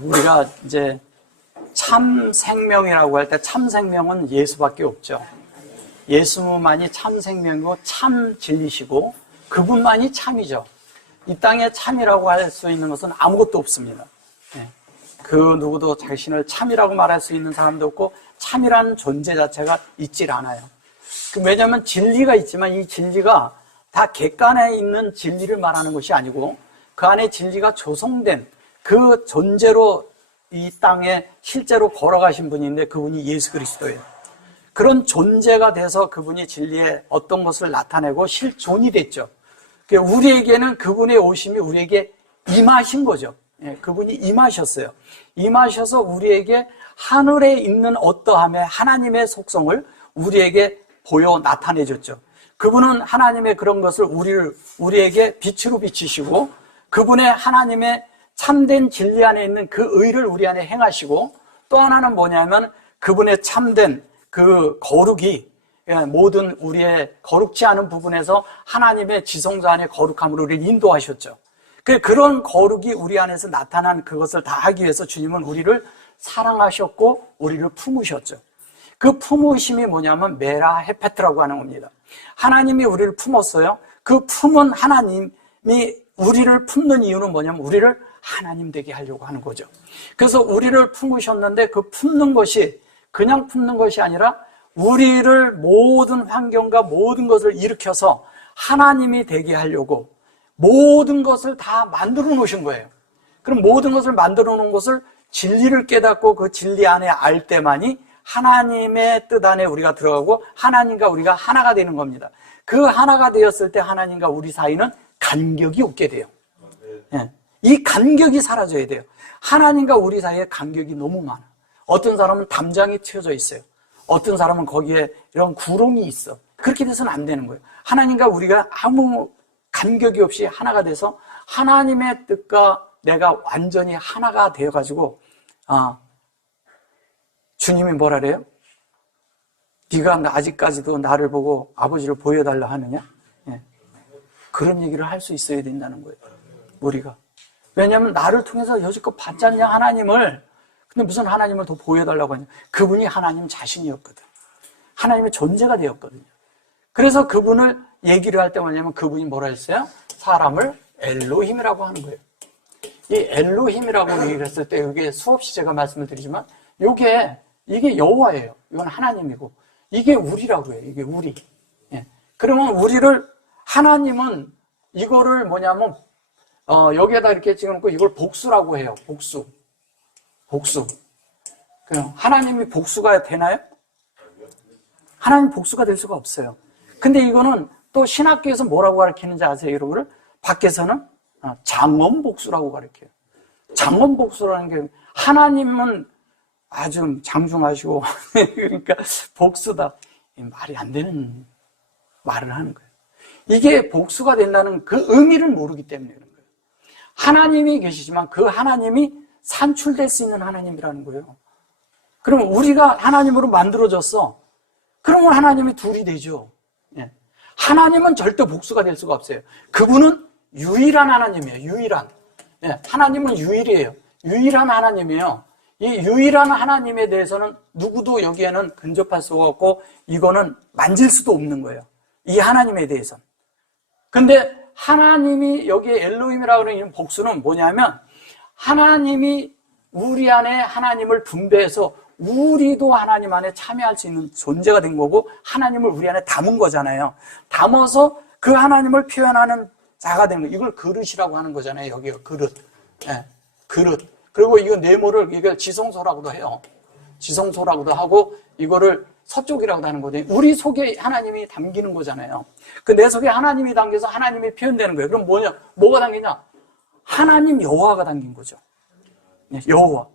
우리가 이제 참 생명이라고 할 때 참 생명은 예수밖에 없죠. 예수만이 참 생명이고 참 진리시고 그분만이 참이죠. 이 땅에 참이라고 할 수 있는 것은 아무것도 없습니다. 그 누구도 자신을 참이라고 말할 수 있는 사람도 없고 참이라는 존재 자체가 있질 않아요. 왜냐하면 진리가 있지만 이 진리가 다 객관에 있는 진리를 말하는 것이 아니고 그 안에 진리가 조성된 그 존재로 이 땅에 실제로 걸어가신 분이 있는데 그분이 예수 그리스도예요. 그런 존재가 돼서 그분이 진리의 어떤 것을 나타내고 실존이 됐죠. 우리에게는 그분의 오심이 우리에게 임하신 거죠. 그분이 임하셨어요. 임하셔서 우리에게 하늘에 있는 어떠함의 하나님의 속성을 우리에게 보여 나타내줬죠. 그분은 하나님의 그런 것을 우리에게 빛으로 비치시고 그분의 하나님의 참된 진리 안에 있는 그 의를 우리 안에 행하시고 또 하나는 뭐냐면 그분의 참된 그 거룩이 모든 우리의 거룩지 않은 부분에서 하나님의 지성자 안의 거룩함으로 우리를 인도하셨죠. 그런 거룩이 우리 안에서 나타난 그것을 다 하기 위해서 주님은 우리를 사랑하셨고 우리를 품으셨죠. 그 품으심이 뭐냐면 메라 헤페트라고 하는 겁니다. 하나님이 우리를 품었어요. 그 품은 하나님이 우리를 품는 이유는 뭐냐면 우리를 하나님 되게 하려고 하는 거죠. 그래서 우리를 품으셨는데 그 품는 것이 그냥 품는 것이 아니라 우리를 모든 환경과 모든 것을 일으켜서 하나님이 되게 하려고 모든 것을 다 만들어 놓으신 거예요. 그럼 모든 것을 만들어 놓은 것을 진리를 깨닫고 그 진리 안에 알 때만이 하나님의 뜻 안에 우리가 들어가고 하나님과 우리가 하나가 되는 겁니다. 그 하나가 되었을 때 하나님과 우리 사이는 간격이 없게 돼요. 이 간격이 사라져야 돼요. 하나님과 우리 사이에 간격이 너무 많아. 어떤 사람은 담장이 튀어져 있어요. 어떤 사람은 거기에 이런 구렁이 있어. 그렇게 돼서는 안 되는 거예요. 하나님과 우리가 아무 간격이 없이 하나가 돼서 하나님의 뜻과 내가 완전히 하나가 되어가지고 주님이 뭐라 그래요? 네가 아직까지도 나를 보고 아버지를 보여달라 하느냐? 그런 얘기를 할 수 있어야 된다는 거예요. 우리가. 왜냐하면 나를 통해서 여지껏 봤지 않냐 하나님을. 근데 무슨 하나님을 더 보여달라고 하냐? 그분이 하나님 자신이었거든. 하나님의 존재가 되었거든요. 그래서 그분을 얘기를 할 때 뭐냐면 그분이 뭐라 했어요? 사람을 엘로힘이라고 하는 거예요. 이 엘로힘이라고 얘기를 했을 때 이게 수없이 제가 말씀을 드리지만 이게 여호와예요. 이건 하나님이고 이게 우리라고 해요. 이게 우리. 그러면 우리를 하나님은 이거를 뭐냐면 여기에다 이렇게 찍어놓고 이걸 복수라고 해요. 복수. 하나님이 복수가 되나요? 하나님 복수가 될 수가 없어요. 근데 이거는 또 신학교에서 뭐라고 가르치는지 아세요, 여러분? 밖에서는 장엄복수라고 가르쳐요. 장엄복수라는 게 하나님은 아주 장중하시고 그러니까 복수다. 말이 안 되는 말을 하는 거예요. 이게 복수가 된다는 그 의미를 모르기 때문에 그런 거예요. 하나님이 계시지만 그 하나님이 산출될 수 있는 하나님이라는 거예요. 그러면 우리가 하나님으로 만들어졌어. 그러면 하나님이 둘이 되죠. 하나님은 절대 복수가 될 수가 없어요. 그분은 유일한 하나님이에요. 유일한. 하나님은 유일이에요. 유일한 하나님이에요. 이 유일한 하나님에 대해서는 누구도 여기에는 근접할 수가 없고 이거는 만질 수도 없는 거예요. 이 하나님에 대해서는. 근데 하나님이 여기에 엘로힘이라고 하는 복수는 뭐냐면 하나님이 우리 안에 하나님을 분배해서 우리도 하나님 안에 참여할 수 있는 존재가 된 거고 하나님을 우리 안에 담은 거잖아요. 담아서 그 하나님을 표현하는 자가 된 거예요. 이걸 그릇이라고 하는 거잖아요. 여기요. 그릇. 그릇. 그리고 이거 네모를 이걸 지성소라고도 해요. 지성소라고도 하고 이거를 서쪽이라고도 하는 거죠. 우리 속에 하나님이 담기는 거잖아요. 그 내 속에 하나님이 담겨서 하나님이 표현되는 거예요. 그럼 뭐가 담기냐? 하나님 여호와가 담긴 거죠. 여호와.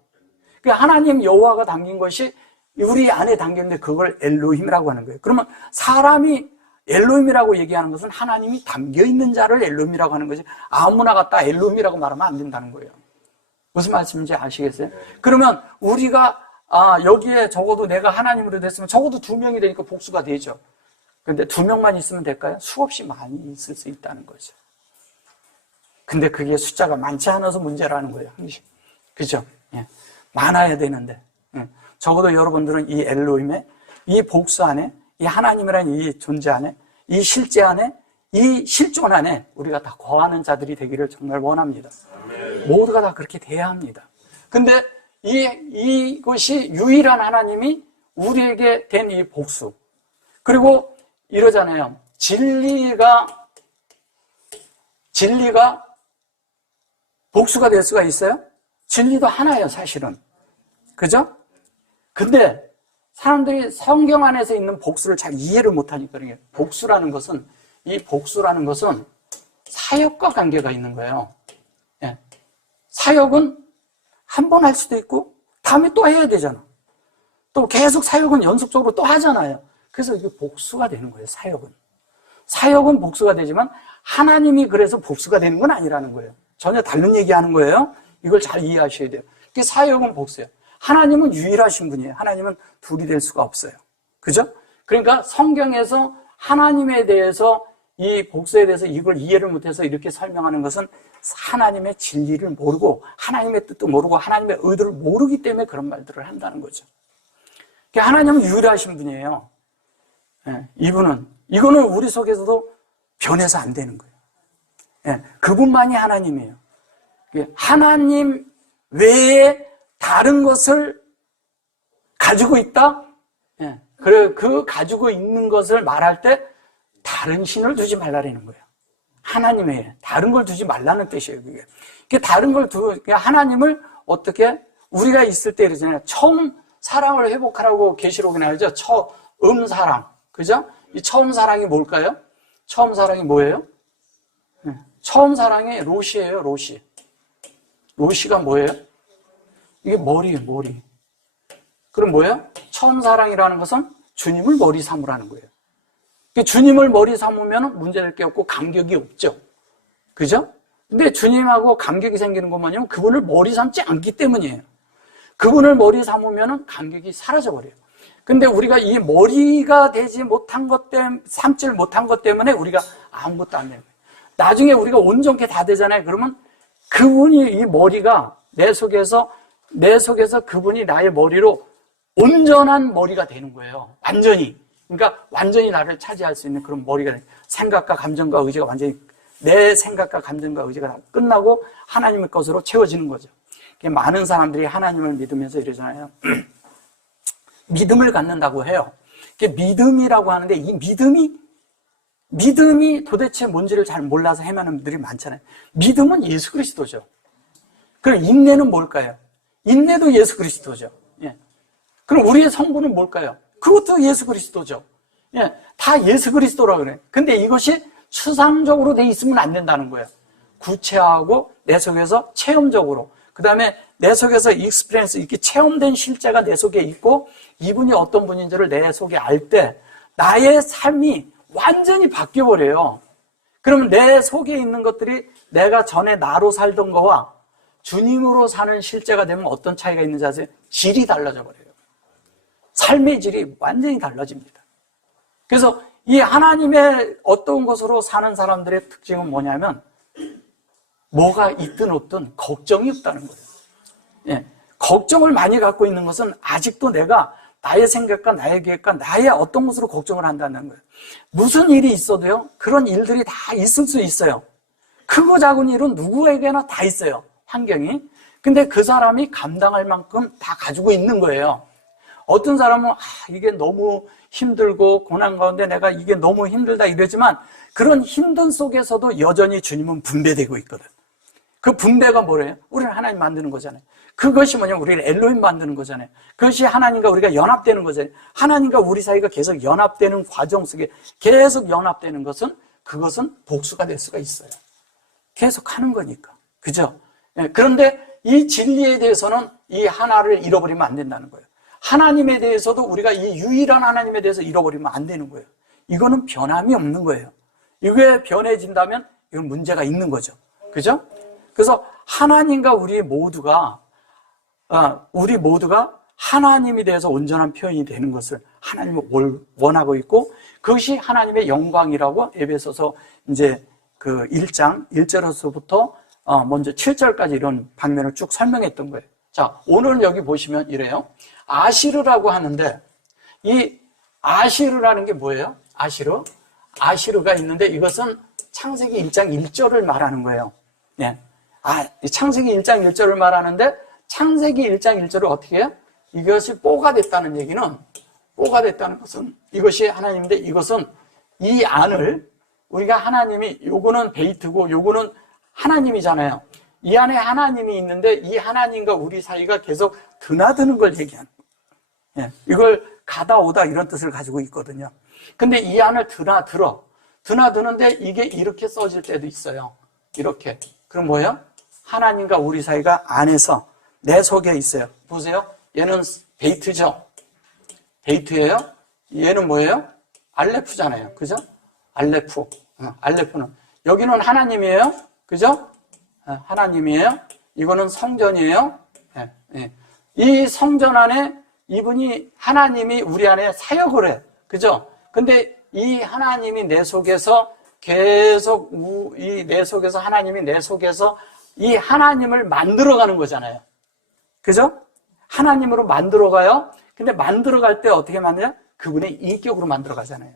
그 하나님 여호와가 담긴 것이 우리 안에 담겼는데 그걸 엘로힘이라고 하는 거예요. 그러면 사람이 엘로힘이라고 얘기하는 것은 하나님이 담겨있는 자를 엘로힘이라고 하는 거지 아무나 갖다 엘로힘이라고 말하면 안 된다는 거예요. 무슨 말씀인지 아시겠어요? 그러면 우리가 여기에 적어도 내가 하나님으로 됐으면 적어도 2명이 되니까 복수가 되죠. 그런데 2명만 있으면 될까요? 수없이 많이 있을 수 있다는 거죠. 근데 그게 숫자가 많지 않아서 문제라는 거예요. 그죠? 예. 많아야 되는데. 예. 적어도 여러분들은 이 엘로힘의 이 복수 안에, 이 하나님이라는 이 존재 안에, 이 실제 안에, 이 실존 안에 우리가 다 거하는 자들이 되기를 정말 원합니다. 모두가 다 그렇게 돼야 합니다. 근데 이것이 유일한 하나님이 우리에게 된 이 복수. 그리고 이러잖아요. 진리가 복수가 될 수가 있어요? 진리도 하나예요, 사실은. 그죠? 근데 사람들이 성경 안에서 있는 복수를 잘 이해를 못하니까 그래요. 이 복수라는 것은 사역과 관계가 있는 거예요. 예. 사역은 한 번 할 수도 있고 다음에 또 해야 되잖아. 또 계속 사역은 연속적으로 또 하잖아요. 그래서 이게 복수가 되는 거예요, 사역은 복수가 되지만 하나님이 그래서 복수가 되는 건 아니라는 거예요. 전혀 다른 얘기하는 거예요. 이걸 잘 이해하셔야 돼요. 사역은 복수예요. 하나님은 유일하신 분이에요. 하나님은 둘이 될 수가 없어요. 그죠? 그러니까 성경에서 하나님에 대해서 이 복수에 대해서 이걸 이해를 못해서 이렇게 설명하는 것은 하나님의 진리를 모르고 하나님의 뜻도 모르고 하나님의 의도를 모르기 때문에 그런 말들을 한다는 거죠. 하나님은 유일하신 분이에요. 이거는 우리 속에서도 변해서 안 되는 거예요. 그분만이 하나님이에요. 하나님 외에 다른 것을 가지고 있다? 그 가지고 있는 것을 말할 때 다른 신을 두지 말라는 거예요. 하나님 외에 다른 걸 두지 말라는 뜻이에요. 그게 다른 걸 하나님을 어떻게 우리가 있을 때 이러잖아요. 처음 사랑을 회복하라고 계시록에 나오죠. 처음 사랑, 그죠? 이 처음 사랑이 뭘까요? 처음 사랑이 뭐예요? 처음 사랑이 로시예요. 로시가 뭐예요? 이게 머리예요, 머리. 그럼 뭐예요? 처음 사랑이라는 것은 주님을 머리 삼으라는 거예요. 주님을 머리 삼으면 문제될 게 없고 감격이 없죠. 그죠? 근데 주님하고 감격이 생기는 건 뭐냐면 그분을 머리 삼지 않기 때문이에요. 그분을 머리 삼으면 감격이 사라져버려요. 근데 우리가 이 머리가 되지 못한 것 때문에, 삼질 못한 것 때문에 우리가 아무것도 안 되는 거예요. 나중에 우리가 온전케 다 되잖아요. 그러면 그분이 이 머리가 내 속에서 그분이 나의 머리로 온전한 머리가 되는 거예요. 완전히. 그러니까 완전히 나를 차지할 수 있는 그런 머리가 돼요. 생각과 감정과 의지가 완전히 내 생각과 감정과 의지가 다 끝나고 하나님의 것으로 채워지는 거죠. 많은 사람들이 하나님을 믿으면서 이러잖아요. 믿음을 갖는다고 해요. 믿음이라고 하는데 이 믿음이 도대체 뭔지를 잘 몰라서 헤매는 분들이 많잖아요. 믿음은 예수 그리스도죠. 그럼 인내는 뭘까요? 인내도 예수 그리스도죠. 예. 그럼 우리의 성부는 뭘까요? 그것도 예수 그리스도죠. 예. 다 예수 그리스도라고 그래요. 근데 이것이 추상적으로 돼 있으면 안 된다는 거예요. 구체화하고 내 속에서 체험적으로, 그 다음에 내 속에서 익스피리언스, 이렇게 체험된 실제가 내 속에 있고 이분이 어떤 분인지를 내 속에 알 때 나의 삶이 완전히 바뀌어버려요. 그러면 내 속에 있는 것들이 내가 전에 나로 살던 거와 주님으로 사는 실제가 되면 어떤 차이가 있는지 아세요? 질이 달라져 버려요. 삶의 질이 완전히 달라집니다. 그래서 이 하나님의 어떤 것으로 사는 사람들의 특징은 뭐냐면 뭐가 있든 없든 걱정이 없다는 거예요. 예, 걱정을 많이 갖고 있는 것은 아직도 내가 나의 생각과 나의 계획과 나의 어떤 것으로 걱정을 한다는 거예요. 무슨 일이 있어도요, 그런 일들이 다 있을 수 있어요. 크고 작은 일은 누구에게나 다 있어요, 환경이. 근데 그 사람이 감당할 만큼 다 가지고 있는 거예요. 어떤 사람은 이게 너무 힘들고 고난 가운데 내가 이게 너무 힘들다 이러지만 그런 힘든 속에서도 여전히 주님은 분배되고 있거든. 그 분배가 뭐래요? 우리를 하나님 만드는 거잖아요. 그것이 뭐냐면 우리를 엘로힘 만드는 거잖아요. 그것이 하나님과 우리가 연합되는 거잖아요. 하나님과 우리 사이가 계속 연합되는 과정 속에 계속 연합되는 것은 그것은 복수가 될 수가 있어요. 계속 하는 거니까. 그죠? 그런데 이 진리에 대해서는 이 하나를 잃어버리면 안 된다는 거예요. 하나님에 대해서도 우리가 이 유일한 하나님에 대해서 잃어버리면 안 되는 거예요. 이거는 변함이 없는 거예요. 이게 변해진다면 이건 문제가 있는 거죠. 그죠? 그래서 하나님과 우리 모두가 하나님에 대해서 온전한 표현이 되는 것을 하나님은 원하고 있고 그것이 하나님의 영광이라고 에베소서 이제 그 1장 1절에서부터 먼저 7절까지 이런 방면을 쭉 설명했던 거예요. 자, 오늘 여기 보시면 이래요. 아시르라고 하는데, 이 아시르라는 게 뭐예요? 아시르? 아시르가 있는데 이것은 창세기 1장 1절을 말하는 거예요. 네. 창세기 1장 1절을 말하는데 창세기 1장 1절을 어떻게 해요? 이것이 뽀가 됐다는 얘기는, 뽀가 됐다는 것은 이것이 하나님인데, 이것은 이 안을 우리가 하나님이, 요거는 베이트고 요거는 하나님이잖아요. 이 안에 하나님이 있는데 이 하나님과 우리 사이가 계속 드나드는 걸 얘기하는 거예요. 예, 이걸 가다 오다 이런 뜻을 가지고 있거든요. 근데 이 안을 드나드는데 이게 이렇게 써질 때도 있어요. 이렇게. 그럼 뭐예요? 하나님과 우리 사이가 안에서 내 속에 있어요. 보세요. 얘는 베이트죠. 베이트예요. 얘는 뭐예요? 알레프잖아요. 그죠? 알레프. 알레프는. 여기는 하나님이에요. 그죠? 하나님이에요. 이거는 성전이에요. 이 성전 안에 이분이, 하나님이 우리 안에 사역을 해. 그죠? 근데 이 하나님이 내 속에서 계속, 내 속에서, 하나님이 내 속에서 이 하나님을 만들어가는 거잖아요. 그죠? 하나님으로 만들어가요. 근데 만들어갈 때 어떻게 만드냐? 그분의 인격으로 만들어가잖아요.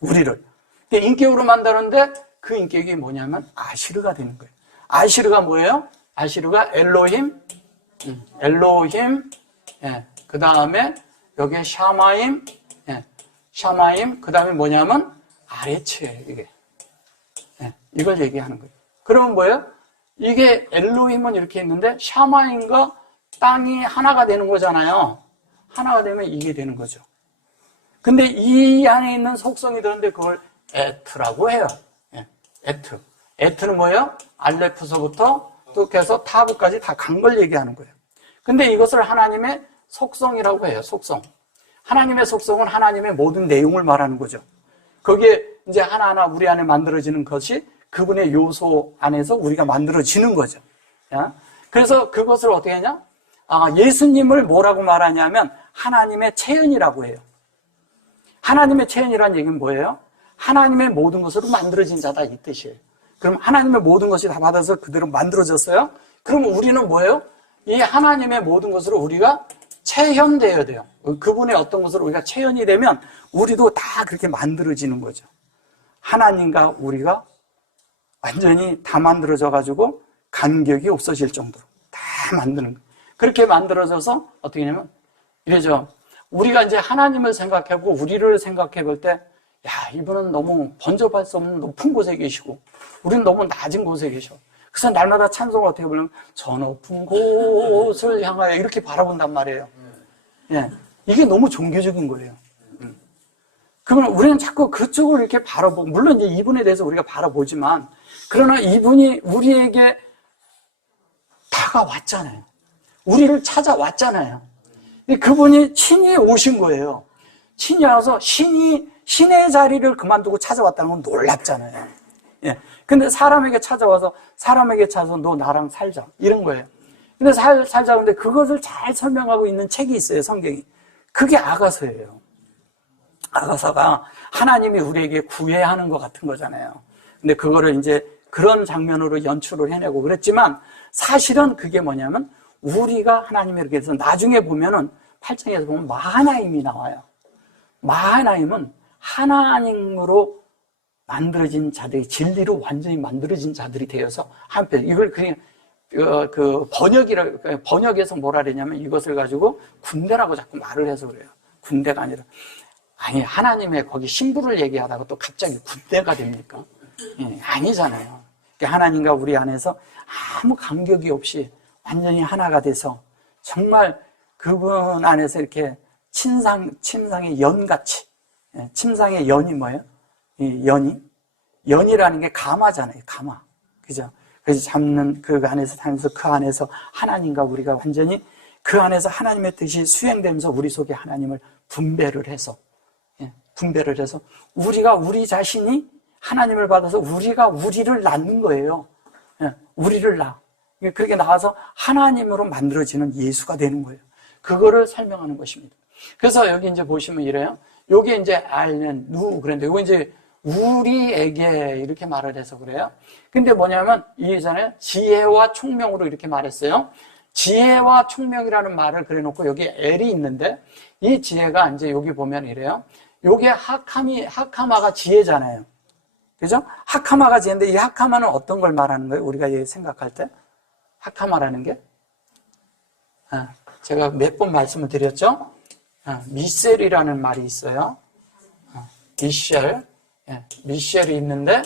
우리를. 근데 인격으로 만드는데 그 인격이 뭐냐면 아시르가 되는 거예요. 아시르가 뭐예요? 아시르가 엘로힘, 예. 그 다음에 여기에 샤마임, 예. 샤마임, 그 다음에 뭐냐면 아레츠예요, 이게. 예. 이걸 얘기하는 거예요. 그러면 뭐예요? 이게 엘로힘은 이렇게 있는데 샤마임과 땅이 하나가 되는 거잖아요. 하나가 되면 이게 되는 거죠. 근데 이 안에 있는 속성이 되는데 그걸 에트라고 해요. 예. 에트. 에트는 뭐예요? 알레프서부터 또 계속 타브까지 다 간 걸 얘기하는 거예요. 근데 이것을 하나님의 속성이라고 해요. 속성. 하나님의 속성은 하나님의 모든 내용을 말하는 거죠. 거기에 이제 하나하나 우리 안에 만들어지는 것이 그분의 요소 안에서 우리가 만들어지는 거죠. 그래서 그것을 어떻게 하냐? 예수님을 뭐라고 말하냐면 하나님의 체현이라고 해요. 하나님의 체현이라는 얘기는 뭐예요? 하나님의 모든 것으로 만들어진 자다, 이 뜻이에요. 그럼 하나님의 모든 것이 다 받아서 그대로 만들어졌어요? 그럼 우리는 뭐예요? 이 하나님의 모든 것으로 우리가 체현되어야 돼요. 그분의 어떤 것으로 우리가 체현이 되면 우리도 다 그렇게 만들어지는 거죠. 하나님과 우리가 완전히 다 만들어져 가지고 간격이 없어질 정도로 다 만드는 거예요. 그렇게 만들어져서 어떻게 하냐면 이래죠. 우리가 이제 하나님을 생각해보고 우리를 생각해 볼 때, 야, 이분은 너무 번접할 수 없는 높은 곳에 계시고 우리는 너무 낮은 곳에 계셔. 그래서 날마다 찬송을 어떻게 부르면 저 높은 곳을 향하여 이렇게 바라본단 말이에요. 예, 이게 너무 종교적인 거예요. 그러면 우리는 자꾸 그쪽을 이렇게 바라보고, 물론 이제 이분에 대해서 우리가 바라보지만, 그러나 이분이 우리에게 다가왔잖아요. 우리를 찾아왔잖아요. 그분이 친히 오신 거예요. 친히 와서 신의 자리를 그만두고 찾아왔다는 건 놀랍잖아요. 예. 근데 사람에게 찾아와서 너 나랑 살자. 이런 거예요. 근데 살자. 근데 그것을 잘 설명하고 있는 책이 있어요, 성경이. 그게 아가서예요. 아가서가 하나님이 우리에게 구해야 하는 것 같은 거잖아요. 근데 그거를 이제 그런 장면으로 연출을 해내고 그랬지만 사실은 그게 뭐냐면 우리가 하나님의 이렇게 해서 나중에 보면은 8장에서 보면 마하나임이 나와요. 마하나임은 하나님으로 만들어진 자들이, 진리로 완전히 만들어진 자들이 되어서 한편, 이걸 그냥 번역에서 뭐라 그러냐면 이것을 가지고 군대라고 자꾸 말을 해서 그래요. 군대가 아니라. 아니, 하나님의 거기 신부를 얘기하다가 또 갑자기 군대가 됩니까? 예, 아니잖아요. 그러니까 하나님과 우리 안에서 아무 간격이 없이 완전히 하나가 돼서 정말 그분 안에서 이렇게 침상의 연같이, 예, 침상의 연이 뭐예요? 이 연이라는 게 가마잖아요. 가마. 그죠? 그래서 잡는 그 안에서 살면서 그 안에서 하나님과 우리가 완전히 그 안에서 하나님의 뜻이 수행되면서 우리 속에 하나님을 분배를 해서 우리가 우리 자신이 하나님을 받아서 우리가 우리를 낳는 거예요. 예, 우리를 낳아. 그렇게 나와서 하나님으로 만들어지는 예수가 되는 거예요. 그거를 설명하는 것입니다. 그래서 여기 이제 보시면 이래요. 여기 이제 알면 그런데 이거 이제 우리에게 이렇게 말을 해서 그래요. 근데 뭐냐면 이전에 지혜와 총명으로 이렇게 말했어요. 지혜와 총명이라는 말을 그려놓고 여기 L이 있는데 이 지혜가 이제 여기 보면 이래요. 요게 하카마가 지혜잖아요. 그죠? 하카마가 지혜인데 이 하카마는 어떤 걸 말하는 거예요? 우리가 생각할 때? 하카마라는 게? 제가 몇 번 말씀을 드렸죠? 미셸이라는 말이 있어요. 미셸. 미셸이 있는데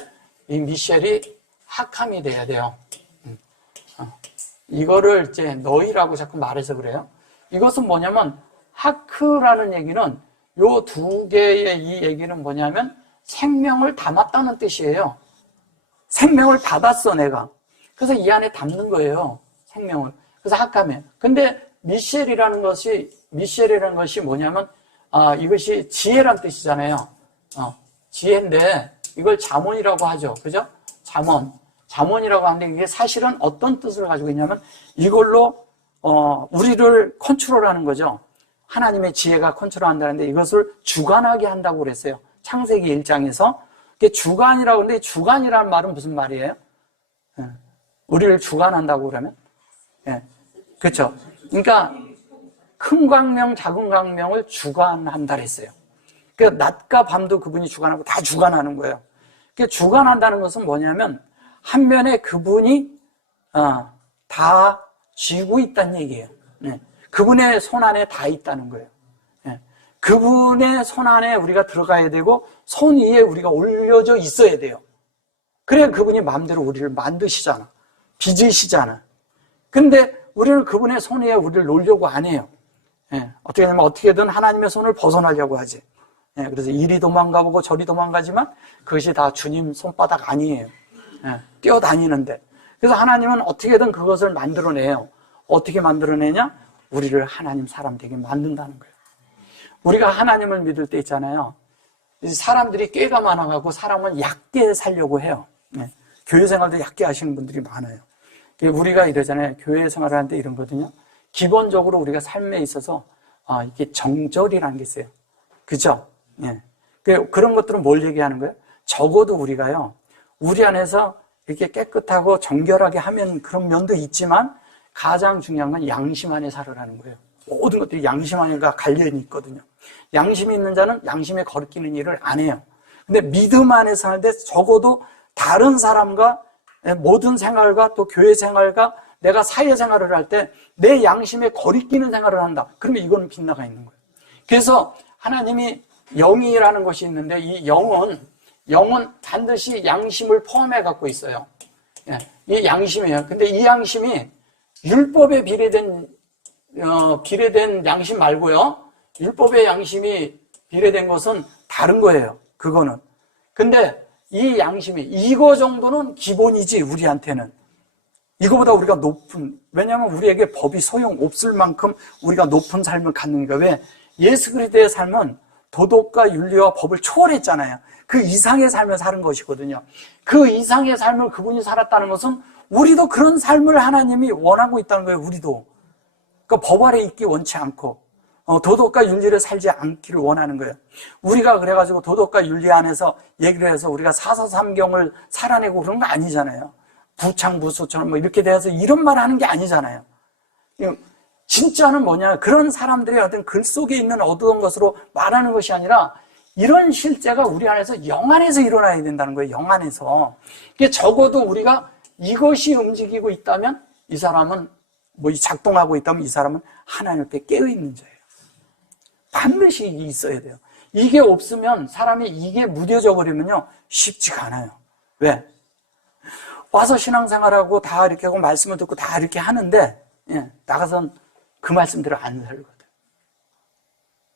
이 미셸이 하캄이 돼야 돼요. 이거를 이제 너희라고 자꾸 말해서 그래요. 이것은 뭐냐면 하크라는 얘기는 요 두 개의 이 얘기는 뭐냐면 생명을 담았다는 뜻이에요. 생명을 받았어 내가. 그래서 이 안에 담는 거예요. 생명을. 그래서 하캄이에요. 근데 미셸이라는 것이 뭐냐면 이것이 지혜란 뜻이잖아요. 지혜인데 이걸 잠언이라고 하죠. 그죠? 잠언이라고 하는데 이게 사실은 어떤 뜻을 가지고 있냐면 이걸로 우리를 컨트롤하는 거죠. 하나님의 지혜가 컨트롤한다는데 이것을 주관하게 한다고 그랬어요. 창세기 1장에서. 이게 주관이라고 하는데 주관이라는 말은 무슨 말이에요? 우리를 주관한다고 그러면? 그렇죠. 그러니까 큰 광명, 작은 광명을 주관한다 그랬어요. 그러니까 낮과 밤도 그분이 주관하고 다 주관하는 거예요. 그러니까 주관한다는 것은 뭐냐면 한 면에 그분이 다 쥐고 있다는 얘기예요. 그분의 손 안에 다 있다는 거예요. 그분의 손 안에 우리가 들어가야 되고 손 위에 우리가 올려져 있어야 돼요. 그래야 그분이 마음대로 우리를 만드시잖아. 빚으시잖아. 근데 우리는 그분의 손 위에 우리를 놓으려고 안 해요. 어떻게 하냐면 어떻게든 하나님의 손을 벗어나려고 하지. 그래서 이리 도망가보고 저리 도망가지만 그것이 다 주님 손바닥 아니에요. 뛰어다니는데. 그래서 하나님은 어떻게든 그것을 만들어내요. 어떻게 만들어내냐? 우리를 하나님 사람 되게 만든다는 거예요. 우리가 하나님을 믿을 때 있잖아요. 사람들이 꾀가 많아가고 사람은 얕게 살려고 해요. 교회 생활도 얕게 하시는 분들이 많아요. 우리가 이러잖아요. 교회 생활을 하는데 이런 거거든요. 기본적으로 우리가 삶에 있어서 이게 정절이라는 게 있어요. 그죠? 그런 것들은 뭘 얘기하는 거예요? 적어도 우리가요. 우리 안에서 이렇게 깨끗하고 정결하게 하면 그런 면도 있지만 가장 중요한 건 양심 안에 살으라는 거예요. 모든 것들이 양심 안에가 관련이 있거든요. 양심이 있는 자는 양심에 거리끼는 일을 안 해요. 근데 믿음 안에 살 때 적어도 다른 사람과 모든 생활과 또 교회 생활과 내가 사회생활을 할 때 내 양심에 거리끼는 생활을 한다. 그러면 이거는 빗나가 있는 거예요. 그래서 하나님이 영이라는 것이 있는데 이 영은 반드시 양심을 포함해 갖고 있어요. 이 양심이에요. 근데 이 양심이 율법에 비례된 양심 말고요. 율법의 양심이 비례된 것은 다른 거예요. 그거는. 근데 이 양심이 이거 정도는 기본이지 우리한테는. 이거보다 우리가 높은, 왜냐하면 우리에게 법이 소용없을 만큼 우리가 높은 삶을 갖는가. 왜? 예수 그리스도의 삶은 도덕과 윤리와 법을 초월했잖아요. 그 이상의 삶을 사는 것이거든요. 그 이상의 삶을 그분이 살았다는 것은 우리도 그런 삶을 하나님이 원하고 있다는 거예요. 우리도. 그러니까 법 아래 있기 원치 않고 도덕과 윤리를 살지 않기를 원하는 거예요. 우리가 그래가지고 도덕과 윤리 안에서 얘기를 해서 우리가 사서삼경을 살아내고 그런 거 아니잖아요. 부창부수처럼 뭐 이렇게 돼서 이런 말 하는 게 아니잖아요. 진짜는 뭐냐, 그런 사람들의 어떤 글 속에 있는 어두운 것으로 말하는 것이 아니라 이런 실제가 우리 안에서 영 안에서 일어나야 된다는 거예요. 영 안에서. 적어도 우리가 이것이 움직이고 있다면 이 사람은 작동하고 있다면 이 사람은 하나님 앞에 깨어있는 자예요. 반드시 이게 있어야 돼요. 이게 없으면 사람이 이게 무뎌져 버리면요 쉽지가 않아요. 왜? 와서 신앙생활하고 다 이렇게 하고 말씀을 듣고 다 이렇게 하는데 나가선 그 말씀대로 안 살거든.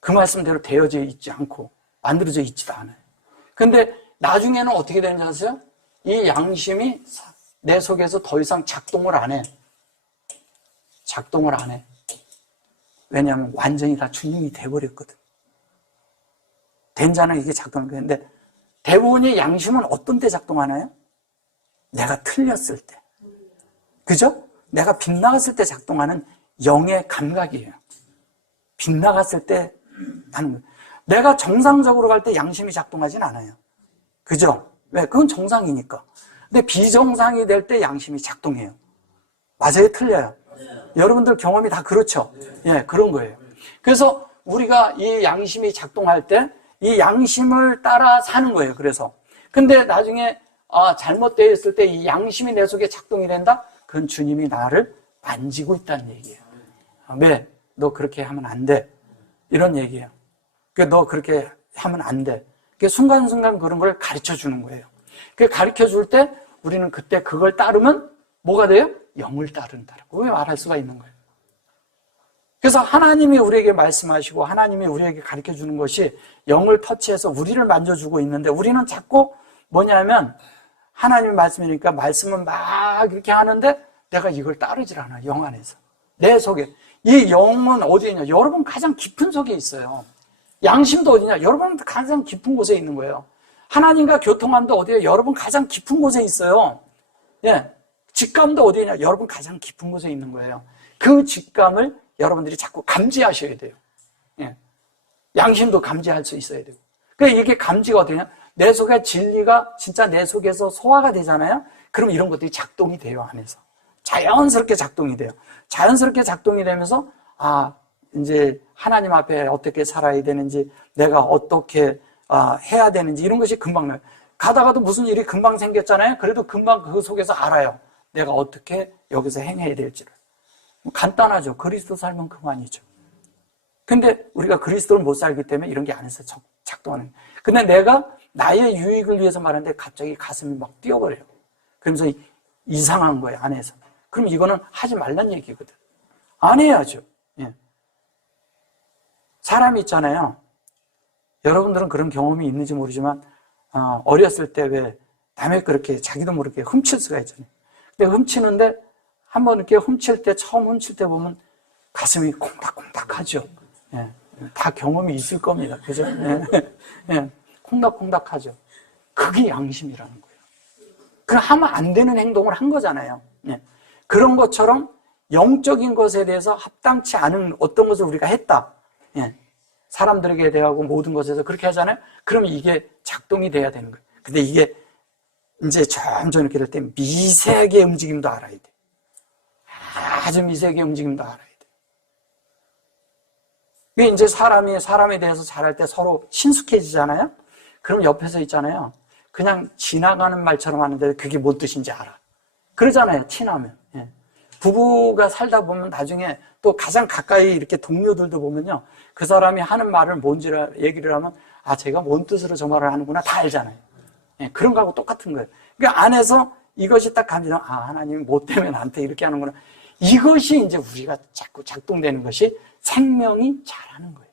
그 말씀대로 되어져 있지 않고 만들어져 있지도 않아요. 근데 나중에는 어떻게 되는지 아세요? 이 양심이 내 속에서 더 이상 작동을 안 해. 작동을 안 해. 왜냐하면 완전히 다 주님이 돼버렸거든. 된 자는 이게 작동하는 거예요. 근데 대부분의 양심은 어떤 때 작동하나요? 내가 틀렸을 때. 그죠? 내가 빗나갔을 때 작동하는 영의 감각이에요. 빗나갔을 때 하는 거예요. 내가 정상적으로 갈 때 양심이 작동하진 않아요. 그죠? 왜? 그건 정상이니까. 근데 비정상이 될 때 양심이 작동해요. 맞아요? 틀려요? 여러분들 경험이 다 그렇죠? 예, 그런 거예요. 그래서 우리가 이 양심이 작동할 때 이 양심을 따라 사는 거예요. 그래서. 근데 나중에 잘못되어 있을 때 이 양심이 내 속에 작동이 된다? 그건 주님이 나를 만지고 있다는 얘기예요. 왜? 너 그렇게 하면 안 돼. 이런 얘기예요. 너 그렇게 하면 안 돼. 순간순간 그런 걸 가르쳐 주는 거예요. 가르쳐 줄 때 우리는 그때 그걸 따르면 뭐가 돼요? 영을 따른다라고 말할 수가 있는 거예요. 그래서 하나님이 우리에게 말씀하시고 하나님이 우리에게 가르쳐 주는 것이 영을 터치해서 우리를 만져주고 있는데 우리는 자꾸 뭐냐면 하나님의 말씀이니까 말씀은 막 이렇게 하는데 내가 이걸 따르질 않아. 영 안에서. 내 속에. 이 영은 어디에 있냐? 여러분 가장 깊은 속에 있어요. 양심도 어디냐? 여러분 가장 깊은 곳에 있는 거예요. 하나님과 교통함도 어디에? 여러분 가장 깊은 곳에 있어요. 예. 직감도 어디냐? 여러분 가장 깊은 곳에 있는 거예요. 그 직감을 여러분들이 자꾸 감지하셔야 돼요. 예. 양심도 감지할 수 있어야 되고. 그러니까 이게 감지가 어디냐? 내 속에 진리가 진짜 내 속에서 소화가 되잖아요? 그럼 이런 것들이 작동이 돼요, 안에서. 자연스럽게 작동이 돼요. 자연스럽게 작동이 되면서, 이제 하나님 앞에 어떻게 살아야 되는지, 내가 어떻게 해야 되는지, 이런 것이 금방 나요. 가다가도 무슨 일이 금방 생겼잖아요? 그래도 금방 그 속에서 알아요. 내가 어떻게 여기서 행해야 될지를. 간단하죠. 그리스도 살면 그만이죠. 근데 우리가 그리스도를 못 살기 때문에 이런 게 안에서 작동하는 거예요. 근데 내가 나의 유익을 위해서 말하는데 갑자기 가슴이 막 뛰어버려요. 그러면서 이상한 거예요, 안에서. 그럼 이거는 하지 말란 얘기거든. 안 해야죠. 예. 사람이 있잖아요. 여러분들은 그런 경험이 있는지 모르지만 어렸을 때 왜 남의 그렇게 자기도 모르게 훔칠 수가 있잖아요. 근데 훔치는데 한번 이렇게 훔칠 때, 처음 훔칠 때 보면 가슴이 콩닥콩닥 하죠. 예. 다 경험이 있을 겁니다. 그죠? 예. 예. 콩닥콩닥 하죠. 그게 양심이라는 거예요. 그럼 하면 안 되는 행동을 한 거잖아요. 예. 그런 것처럼 영적인 것에 대해서 합당치 않은 어떤 것을 우리가 했다. 예. 사람들에게 대하고 모든 것에서 그렇게 하잖아요. 그러면 이게 작동이 돼야 되는 거예요. 근데 이게 이제 점점 이렇게 될 때 미세하게 움직임도 알아야 돼. 아주 미세하게 움직임도 알아야 돼. 이게 이제 사람에 대해서 잘할 때 서로 친숙해지잖아요? 그럼 옆에서 있잖아요. 그냥 지나가는 말처럼 하는데 그게 뭔 뜻인지 알아. 그러잖아요, 친하면. 예. 부부가 살다 보면 나중에 또 가장 가까이 이렇게 동료들도 보면요. 그 사람이 하는 말을 뭔지 얘기를 하면, 제가 뭔 뜻으로 저 말을 하는구나. 다 알잖아요. 예, 그런 거하고 똑같은 거예요. 그러니까 안에서 이것이 딱 감지되면, 하나님이 뭐 때문에 나한테 이렇게 하는구나. 이것이 이제 우리가 자꾸 작동되는 것이 생명이 자라는 거예요.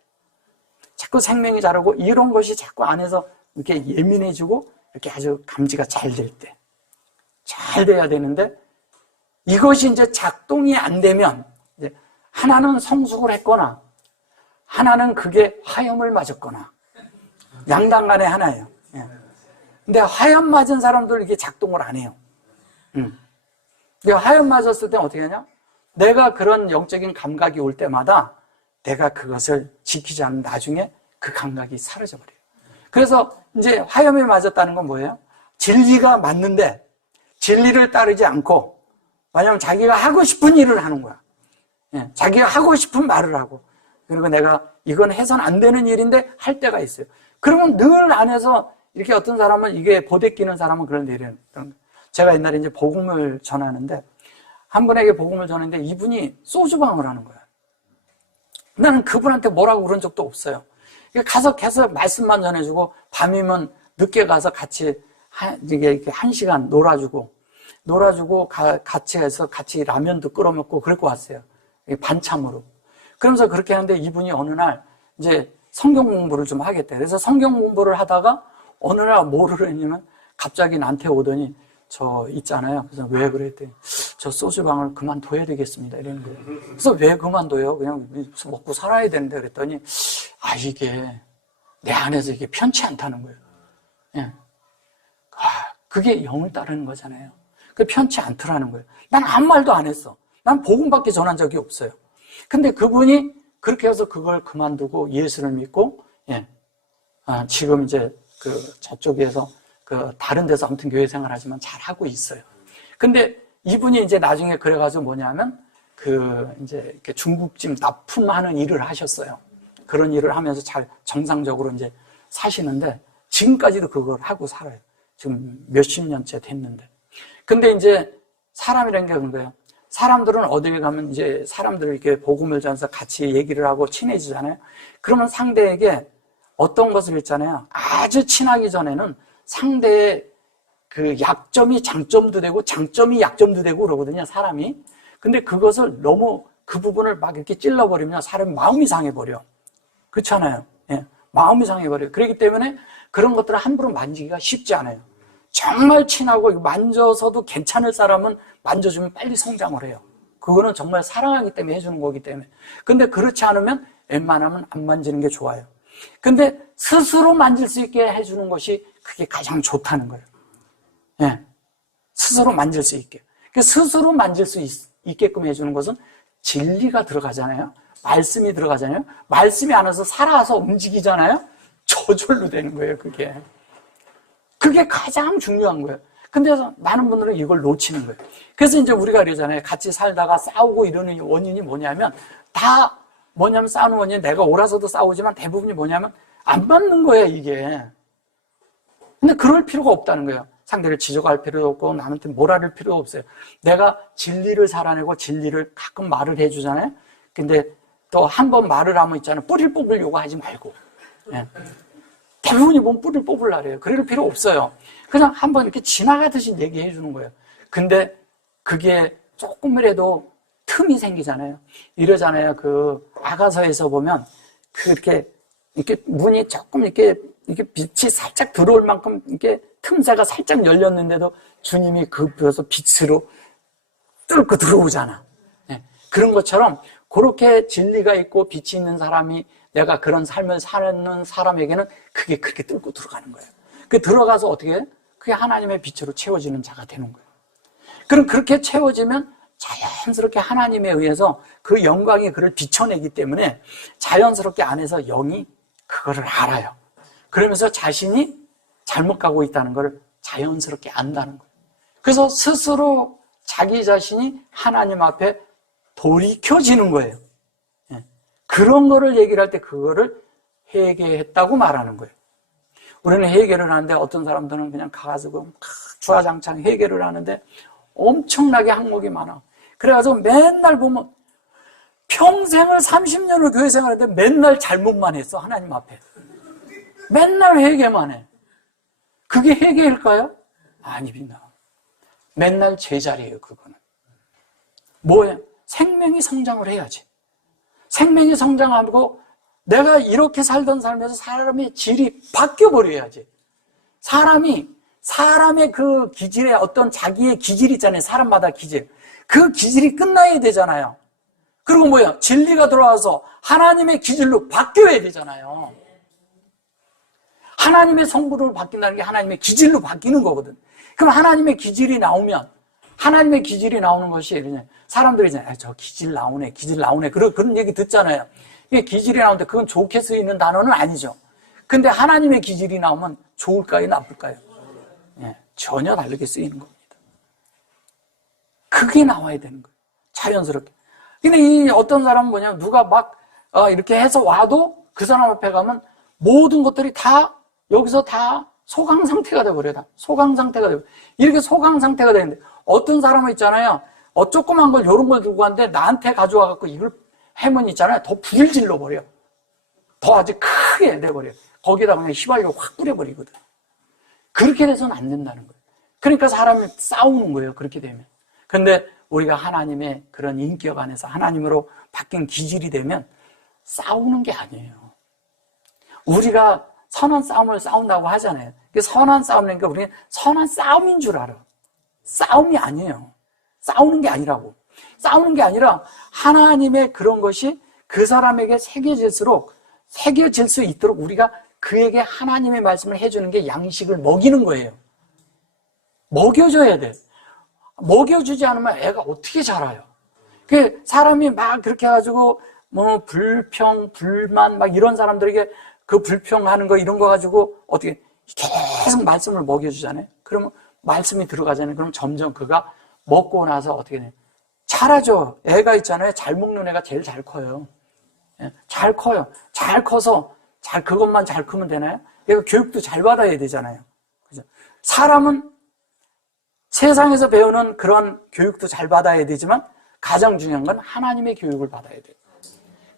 자꾸 생명이 자라고 이런 것이 자꾸 안에서 이렇게 예민해지고 이렇게 아주 감지가 잘 될 때. 잘 돼야 되는데 이것이 이제 작동이 안 되면 이제 하나는 성숙을 했거나 하나는 그게 화염을 맞았거나 양당 간에 하나예요. 예. 근데 화염 맞은 사람들 이게 작동을 안 해요. 화염 맞았을 때 어떻게 하냐? 내가 그런 영적인 감각이 올 때마다 내가 그것을 지키지 않으면 나중에 그 감각이 사라져버려요. 그래서 이제 화염에 맞았다는 건 뭐예요? 진리가 맞는데 진리를 따르지 않고 왜냐하면 자기가 하고 싶은 일을 하는 거야. 예, 자기가 하고 싶은 말을 하고 그리고 내가 이건 해서는 안 되는 일인데 할 때가 있어요. 그러면 늘 안에서 이렇게 어떤 사람은 이게 보대끼는 사람은 그런 일이에요. 제가 옛날에 이제 복음을 전하는데 한 분에게 복음을 전했는데 이분이 소주방을 하는 거야. 나는 그분한테 뭐라고 그런 적도 없어요. 가서 계속 말씀만 전해주고 밤이면 늦게 가서 같이 이렇게 1시간 놀아주고 같이 해서 같이 라면도 끓여 먹고 그러고 왔어요. 반참으로. 그러면서 그렇게 하는데 이분이 어느 날 이제 성경 공부를 좀 하겠대. 그래서 성경 공부를 하다가 어느 날 뭐를 했냐면 갑자기 나한테 오더니 저 있잖아요. 그래서 왜 그랬더니 저 소주방을 그만둬야 되겠습니다. 이러는 거예요. 그래서 왜 그만둬요? 그냥 먹고 살아야 되는데 그랬더니 이게 내 안에서 이게 편치 않다는 거예요. 예. 그게 영을 따르는 거잖아요. 그게 편치 않더라는 거예요. 난 아무 말도 안 했어. 난 복음밖에 전한 적이 없어요. 근데 그분이 그렇게 해서 그걸 그만두고 예수를 믿고 지금 이제 저쪽에서 다른 데서 아무튼 교회 생활하지만 잘 하고 있어요. 근데 이분이 이제 나중에 그래가지고 뭐냐면 이제 이렇게 중국집 납품하는 일을 하셨어요. 그런 일을 하면서 잘 정상적으로 이제 사시는데 지금까지도 그걸 하고 살아요. 지금 몇십 년째 됐는데. 근데 이제 사람이라는 게 그런 거예요. 사람들은 어디에 가면 이제 사람들 이렇게 복음을 전해서 같이 얘기를 하고 친해지잖아요. 그러면 상대에게 어떤 것을 있잖아요. 아주 친하기 전에는 상대의 그 약점이 장점도 되고 장점이 약점도 되고 그러거든요, 사람이. 근데 그것을 너무 그 부분을 막 이렇게 찔러버리면 사람이 마음이 상해버려. 그렇잖아요. 예, 마음이 상해버려요. 그렇기 때문에 그런 것들을 함부로 만지기가 쉽지 않아요. 정말 친하고 만져서도 괜찮을 사람은 만져주면 빨리 성장을 해요. 그거는 정말 사랑하기 때문에 해주는 거기 때문에. 근데 그렇지 않으면 웬만하면 안 만지는 게 좋아요. 근데 스스로 만질 수 있게 해주는 것이 그게 가장 좋다는 거예요. 예, 스스로 만질 수 있게. 스스로 만질 수 있게끔 해주는 것은 진리가 들어가잖아요. 말씀이 들어가잖아요. 말씀이 안에서 살아서 움직이잖아요. 저절로 되는 거예요, 그게. 그게 가장 중요한 거예요. 근데 많은 분들은 이걸 놓치는 거예요. 그래서 이제 우리가 그러잖아요. 같이 살다가 싸우고 이러는 원인이 뭐냐면, 싸우는 원인은 내가 옳아서도 싸우지만 대부분이 뭐냐면, 안 맞는 거예요, 이게. 근데 그럴 필요가 없다는 거예요. 상대를 지적할 필요도 없고, 남한테 뭐라 할 필요도 없어요. 내가 진리를 살아내고 진리를 가끔 말을 해주잖아요. 근데 또 한 번 말을 하면 있잖아요. 뿌리를 뽑으려고 하지 말고. 예. 대부분이 보면 뿌리를 뽑으려고 해요. 그럴 필요 없어요. 그냥 한번 이렇게 지나가듯이 얘기해 주는 거예요. 근데 그게 조금이라도 틈이 생기잖아요. 이러잖아요. 그 아가서에서 보면 이렇게 문이 조금 이렇게 빛이 살짝 들어올 만큼 이렇게 틈새가 살짝 열렸는데도 주님이 그래서 빛으로 뚫고 들어오잖아. 네. 그런 것처럼 그렇게 진리가 있고 빛이 있는 사람이 내가 그런 삶을 사는 사람에게는 그게 그렇게 뚫고 들어가는 거예요. 그 들어가서 어떻게 해요? 그게 하나님의 빛으로 채워지는 자가 되는 거예요. 그럼 그렇게 채워지면 자연스럽게 하나님에 의해서 그 영광이 그를 비춰내기 때문에 자연스럽게 안에서 영이 그거를 알아요. 그러면서 자신이 잘못 가고 있다는 걸 자연스럽게 안다는 거예요. 그래서 스스로 자기 자신이 하나님 앞에 돌이켜지는 거예요. 그런 거를 얘기를 할 때 그거를 회개했다고 말하는 거예요. 우리는 회개를 하는데 어떤 사람들은 그냥 가가지고 주화장창 회개를 하는데 엄청나게 항목이 많아. 그래가지고 맨날 보면 평생을 30년을 교회 생활했는데 맨날 잘못만 했어, 하나님 앞에. 맨날 회개만 해. 그게 회개일까요? 아닙니다. 맨날 제자리예요, 그거는. 뭐예요? 생명이 성장을 해야지. 생명이 성장하고 내가 이렇게 살던 삶에서 사람의 질이 바뀌어버려야지. 사람의 그 기질에 어떤 자기의 기질이 있잖아요. 사람마다 기질. 그 기질이 끝나야 되잖아요. 그리고 뭐야? 진리가 들어와서 하나님의 기질로 바뀌어야 되잖아요. 하나님의 성부로 바뀐다는 게 하나님의 기질로 바뀌는 거거든. 그럼 하나님의 기질이 나오면 하나님의 기질이 나오는 것이 사람들이 이제 저 기질 나오네 그런 얘기 듣잖아요. 이게 기질이 나오는데 그건 좋게 쓰이는 단어는 아니죠. 근데 하나님의 기질이 나오면 좋을까요, 나쁠까요? 예, 전혀 다르게 쓰이는 겁니다. 그게 나와야 되는 거예요. 자연스럽게. 근데 이 어떤 사람은 뭐냐면 누가 막 이렇게 해서 와도 그 사람 앞에 가면 모든 것들이 다 여기서 다 소강 상태가 돼버려요. 다 소강 상태가 돼버려요. 이렇게 소강 상태가 되는데 어떤 사람은 있잖아요. 조그만 걸 이런 걸 들고 왔는데 나한테 가져와갖고 이걸 해면 있잖아요. 더 불질러 버려. 더 아주 크게 내버려요. 거기다 그냥 휘발유 확 뿌려버리거든. 그렇게 돼서는 안 된다는 거예요. 그러니까 사람이 싸우는 거예요. 그렇게 되면. 근데 우리가 하나님의 그런 인격 안에서 하나님으로 바뀐 기질이 되면 싸우는 게 아니에요. 우리가 선한 싸움을 싸운다고 하잖아요. 선한 싸움이니까 우리는 선한 싸움인 줄 알아. 싸움이 아니에요. 싸우는 게 아니라고. 싸우는 게 아니라 하나님의 그런 것이 그 사람에게 새겨질 수 있도록 우리가 그에게 하나님의 말씀을 해주는 게 양식을 먹이는 거예요. 먹여줘야 돼. 먹여주지 않으면 애가 어떻게 자라요? 그 사람이 막 그렇게 해가지고 불평, 불만 막 이런 사람들에게 그 불평하는 거 이런 거 가지고 어떻게 계속 말씀을 먹여주잖아요. 그러면 말씀이 들어가잖아요. 그럼 점점 그가 먹고 나서 어떻게 돼요? 잘하죠. 애가 있잖아요. 잘 먹는 애가 제일 잘 커요. 예, 잘 커요. 잘 커서 그것만 잘 크면 되나요? 얘가 교육도 잘 받아야 되잖아요. 그죠? 사람은 세상에서 배우는 그런 교육도 잘 받아야 되지만 가장 중요한 건 하나님의 교육을 받아야 돼요.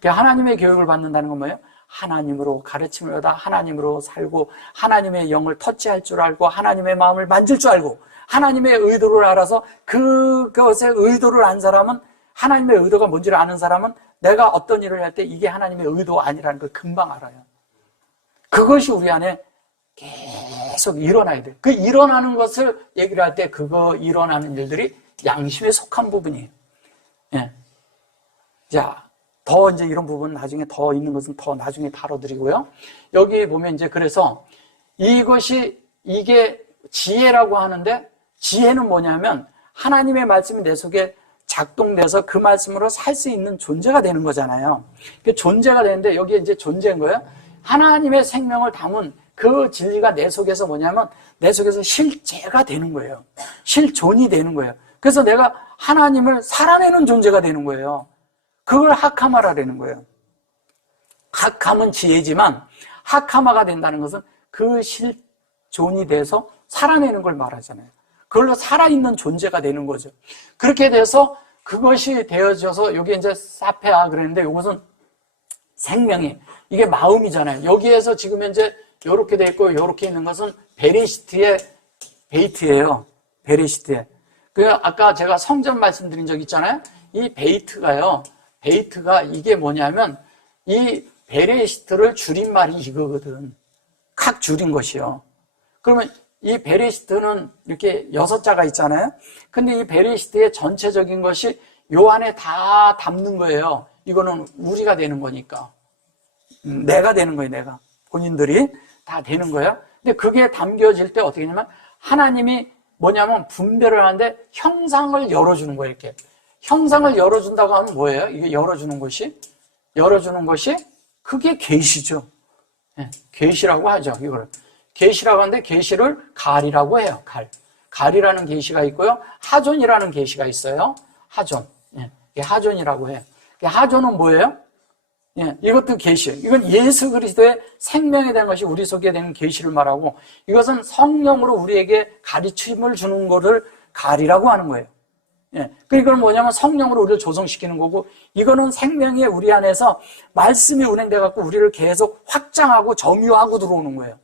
하나님의 교육을 받는다는 건 뭐예요? 하나님으로 가르침을 받아 하나님으로 살고 하나님의 영을 터치할 줄 알고 하나님의 마음을 만질 줄 알고 하나님의 의도를 알아서 그것의 의도를 안 사람은 하나님의 의도가 뭔지를 아는 사람은 내가 어떤 일을 할 때 이게 하나님의 의도 아니라는 걸 금방 알아요. 그것이 우리 안에 계속 일어나야 돼요. 그 일어나는 것을 얘기를 할 때 그거 일어나는 일들이 양심에 속한 부분이에요. 예. 자, 더 이제 이런 부분 나중에 더 있는 것은 더 나중에 다뤄드리고요. 여기 보면 이제 그래서 이게 지혜라고 하는데 지혜는 뭐냐면 하나님의 말씀이 내 속에 작동돼서 그 말씀으로 살 수 있는 존재가 되는 거잖아요. 그 존재가 되는데 여기에 이제 존재인 거예요. 하나님의 생명을 담은 그 진리가 내 속에서 뭐냐면 내 속에서 실제가 되는 거예요. 실존이 되는 거예요. 그래서 내가 하나님을 살아내는 존재가 되는 거예요. 그걸 하카마라라는 거예요. 하kam은 지혜지만 하카마가 된다는 것은 그 실존이 돼서 살아내는 걸 말하잖아요. 그걸로 살아있는 존재가 되는 거죠. 그렇게 돼서 그것이 되어져서 여기 이제 사페아 그랬는데 이것은 생명이 이게 마음이잖아요. 여기에서 지금 현재 이렇게 돼 있고 이렇게 있는 것은 베레시트의 베이트예요. 베레시트의. 그 아까 제가 성전 말씀드린 적 있잖아요. 이 베이트가 이게 뭐냐면 이 베레시트를 줄인 말이 이거거든. 칵 줄인 것이요. 그러면 이 베레시트는 이렇게 6자가 있잖아요. 근데 이 베레시트의 전체적인 것이 요 안에 다 담는 거예요. 이거는 우리가 되는 거니까. 내가 되는 거예요, 내가. 본인들이 다 되는 거예요. 근데 그게 담겨질 때 어떻게 하냐면 하나님이 뭐냐면 분별을 하는데 형상을 열어주는 거예요, 이렇게. 형상을 열어준다고 하면 뭐예요? 이게 열어주는 것이 그게 계시죠. 네, 계시라고 하죠, 이걸. 계시라고 하는데 계시를 갈이라고 해요. 갈이라는 계시가 있고요. 하존이라는 계시가 있어요. 하존. 예, 이게 하존이라고 해요. 하존은 뭐예요? 예, 이것도 계시예요. 이건 예수 그리스도의 생명에 대한 것이 우리 속에 되는 계시를 말하고 이것은 성령으로 우리에게 가르침을 주는 것을 갈이라고 하는 거예요. 예, 그건 뭐냐면 성령으로 우리를 조성시키는 거고 이거는 생명이 우리 안에서 말씀이 운행돼 갖고 우리를 계속 확장하고 점유하고 들어오는 거예요.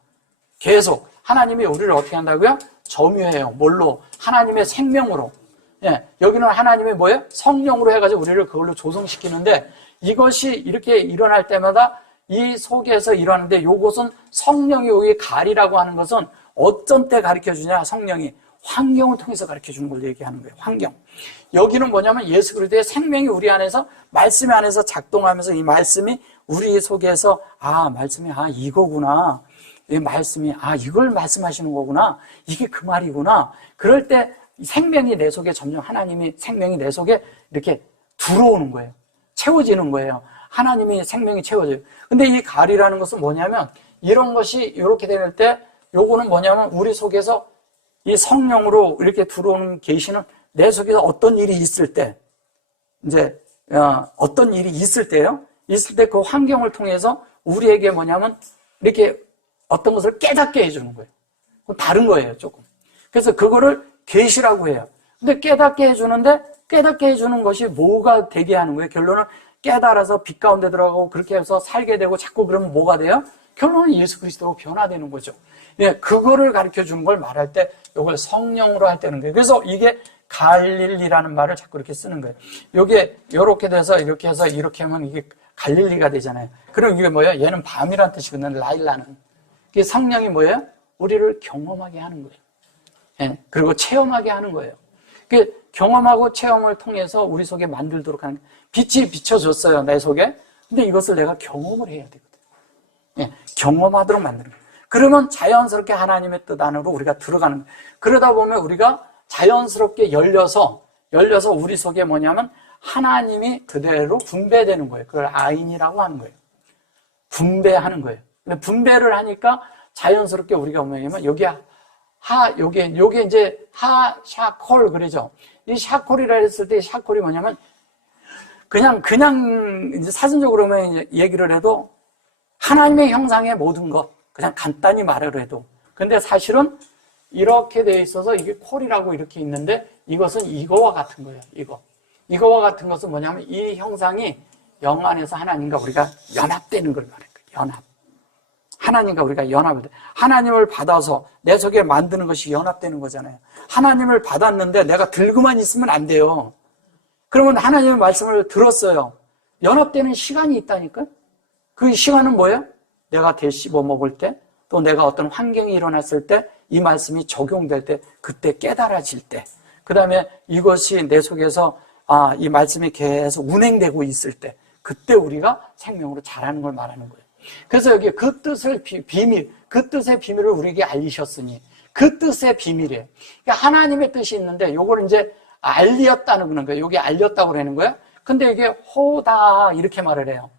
계속 하나님이 우리를 어떻게 한다고요? 점유해요. 뭘로? 하나님의 생명으로. 예, 여기는 하나님의 뭐예요? 성령으로 해가지고 우리를 그걸로 조성시키는데 이것이 이렇게 일어날 때마다 이 속에서 일어나는데 요것은 성령이 여기 갈이라고 하는 것은 어떤 때 가르쳐주냐? 성령이 환경을 통해서 가르쳐주는 걸 얘기하는 거예요. 환경. 여기는 뭐냐면 예수 그리스도의 생명이 우리 안에서 말씀 안에서 작동하면서 이 말씀이 우리 속에서 말씀이 이거구나. 이 말씀이 이걸 말씀하시는 거구나. 이게 그 말이구나. 그럴 때 생명이 내 속에 점점 하나님이 생명이 내 속에 이렇게 들어오는 거예요. 채워지는 거예요. 하나님이 생명이 채워져요. 근데 이 갈이라는 것은 뭐냐면 이런 것이 이렇게 될 때 요거는 뭐냐면 우리 속에서 이 성령으로 이렇게 들어오는 계시는 내 속에서 어떤 일이 있을 때 이제 어떤 일이 있을 때요. 있을 때 그 환경을 통해서 우리에게 뭐냐면 이렇게 어떤 것을 깨닫게 해주는 거예요. 그건 다른 거예요, 조금. 그래서 그거를 계시라고 해요. 근데 깨닫게 해주는데 깨닫게 해주는 것이 뭐가 되게 하는 거예요? 결론은 깨달아서 빛 가운데 들어가고 그렇게 해서 살게 되고 자꾸 그러면 뭐가 돼요? 결론은 예수 그리스도로 변화되는 거죠. 예, 그거를 가르쳐 주는 걸 말할 때 이걸 성령으로 할 때는 거예요. 그래서 이게 갈릴리라는 말을 자꾸 이렇게 쓰는 거예요. 이게 이렇게 돼서 이렇게 해서 이렇게 하면 이게 갈릴리가 되잖아요. 그럼 이게 뭐예요? 얘는 밤이라는 뜻이거든요. 라일라는. 이게 성령이 뭐예요? 우리를 경험하게 하는 거예요. 예, 그리고 체험하게 하는 거예요. 그 경험하고 체험을 통해서 우리 속에 만들도록 하는 거예요. 빛이 비춰졌어요, 내 속에. 근데 이것을 내가 경험을 해야 되거든. 예, 경험하도록 만드는 거예요. 그러면 자연스럽게 하나님의 뜻 안으로 우리가 들어가는 거예요. 그러다 보면 우리가 자연스럽게 열려서 우리 속에 뭐냐면 하나님이 그대로 분배되는 거예요. 그걸 아인이라고 하는 거예요. 분배하는 거예요. 근데 분배를 하니까 자연스럽게 우리가 뭐냐면 여기 요게 이제 샤콜 그러죠. 이 샤콜이라 했을 때 샤콜이 뭐냐면 그냥 이제 사전적으로만 얘기를 해도 하나님의 형상의 모든 것, 그냥 간단히 말을 해도. 근데 사실은 이렇게 돼 있어서 이게 콜이라고 이렇게 있는데 이것은 이거와 같은 거예요. 이거와 같은 것은 뭐냐면 이 형상이 영 안에서 하나님과 우리가 연합되는 걸 말해요. 연합. 하나님과 우리가 연합을 돼. 하나님을 받아서 내 속에 만드는 것이 연합되는 거잖아요. 하나님을 받았는데 내가 들고만 있으면 안 돼요. 그러면 하나님의 말씀을 들었어요. 연합되는 시간이 있다니까? 그 시간은 뭐예요? 내가 씹어 먹을 때, 또 내가 어떤 환경이 일어났을 때, 이 말씀이 적용될 때, 그때 깨달아질 때, 그 다음에 이것이 내 속에서 이 말씀이 계속 운행되고 있을 때, 그때 우리가 생명으로 자라는 걸 말하는 거예요. 그래서 여기 그 뜻을 그 뜻의 비밀을 우리에게 알리셨으니, 그 뜻의 비밀이에요. 그러니까 하나님의 뜻이 있는데, 요걸 이제 알렸다는 그런 거예요. 여기 알렸다고 그러는 거예요. 근데 이게 호다, 이렇게 말을 해요.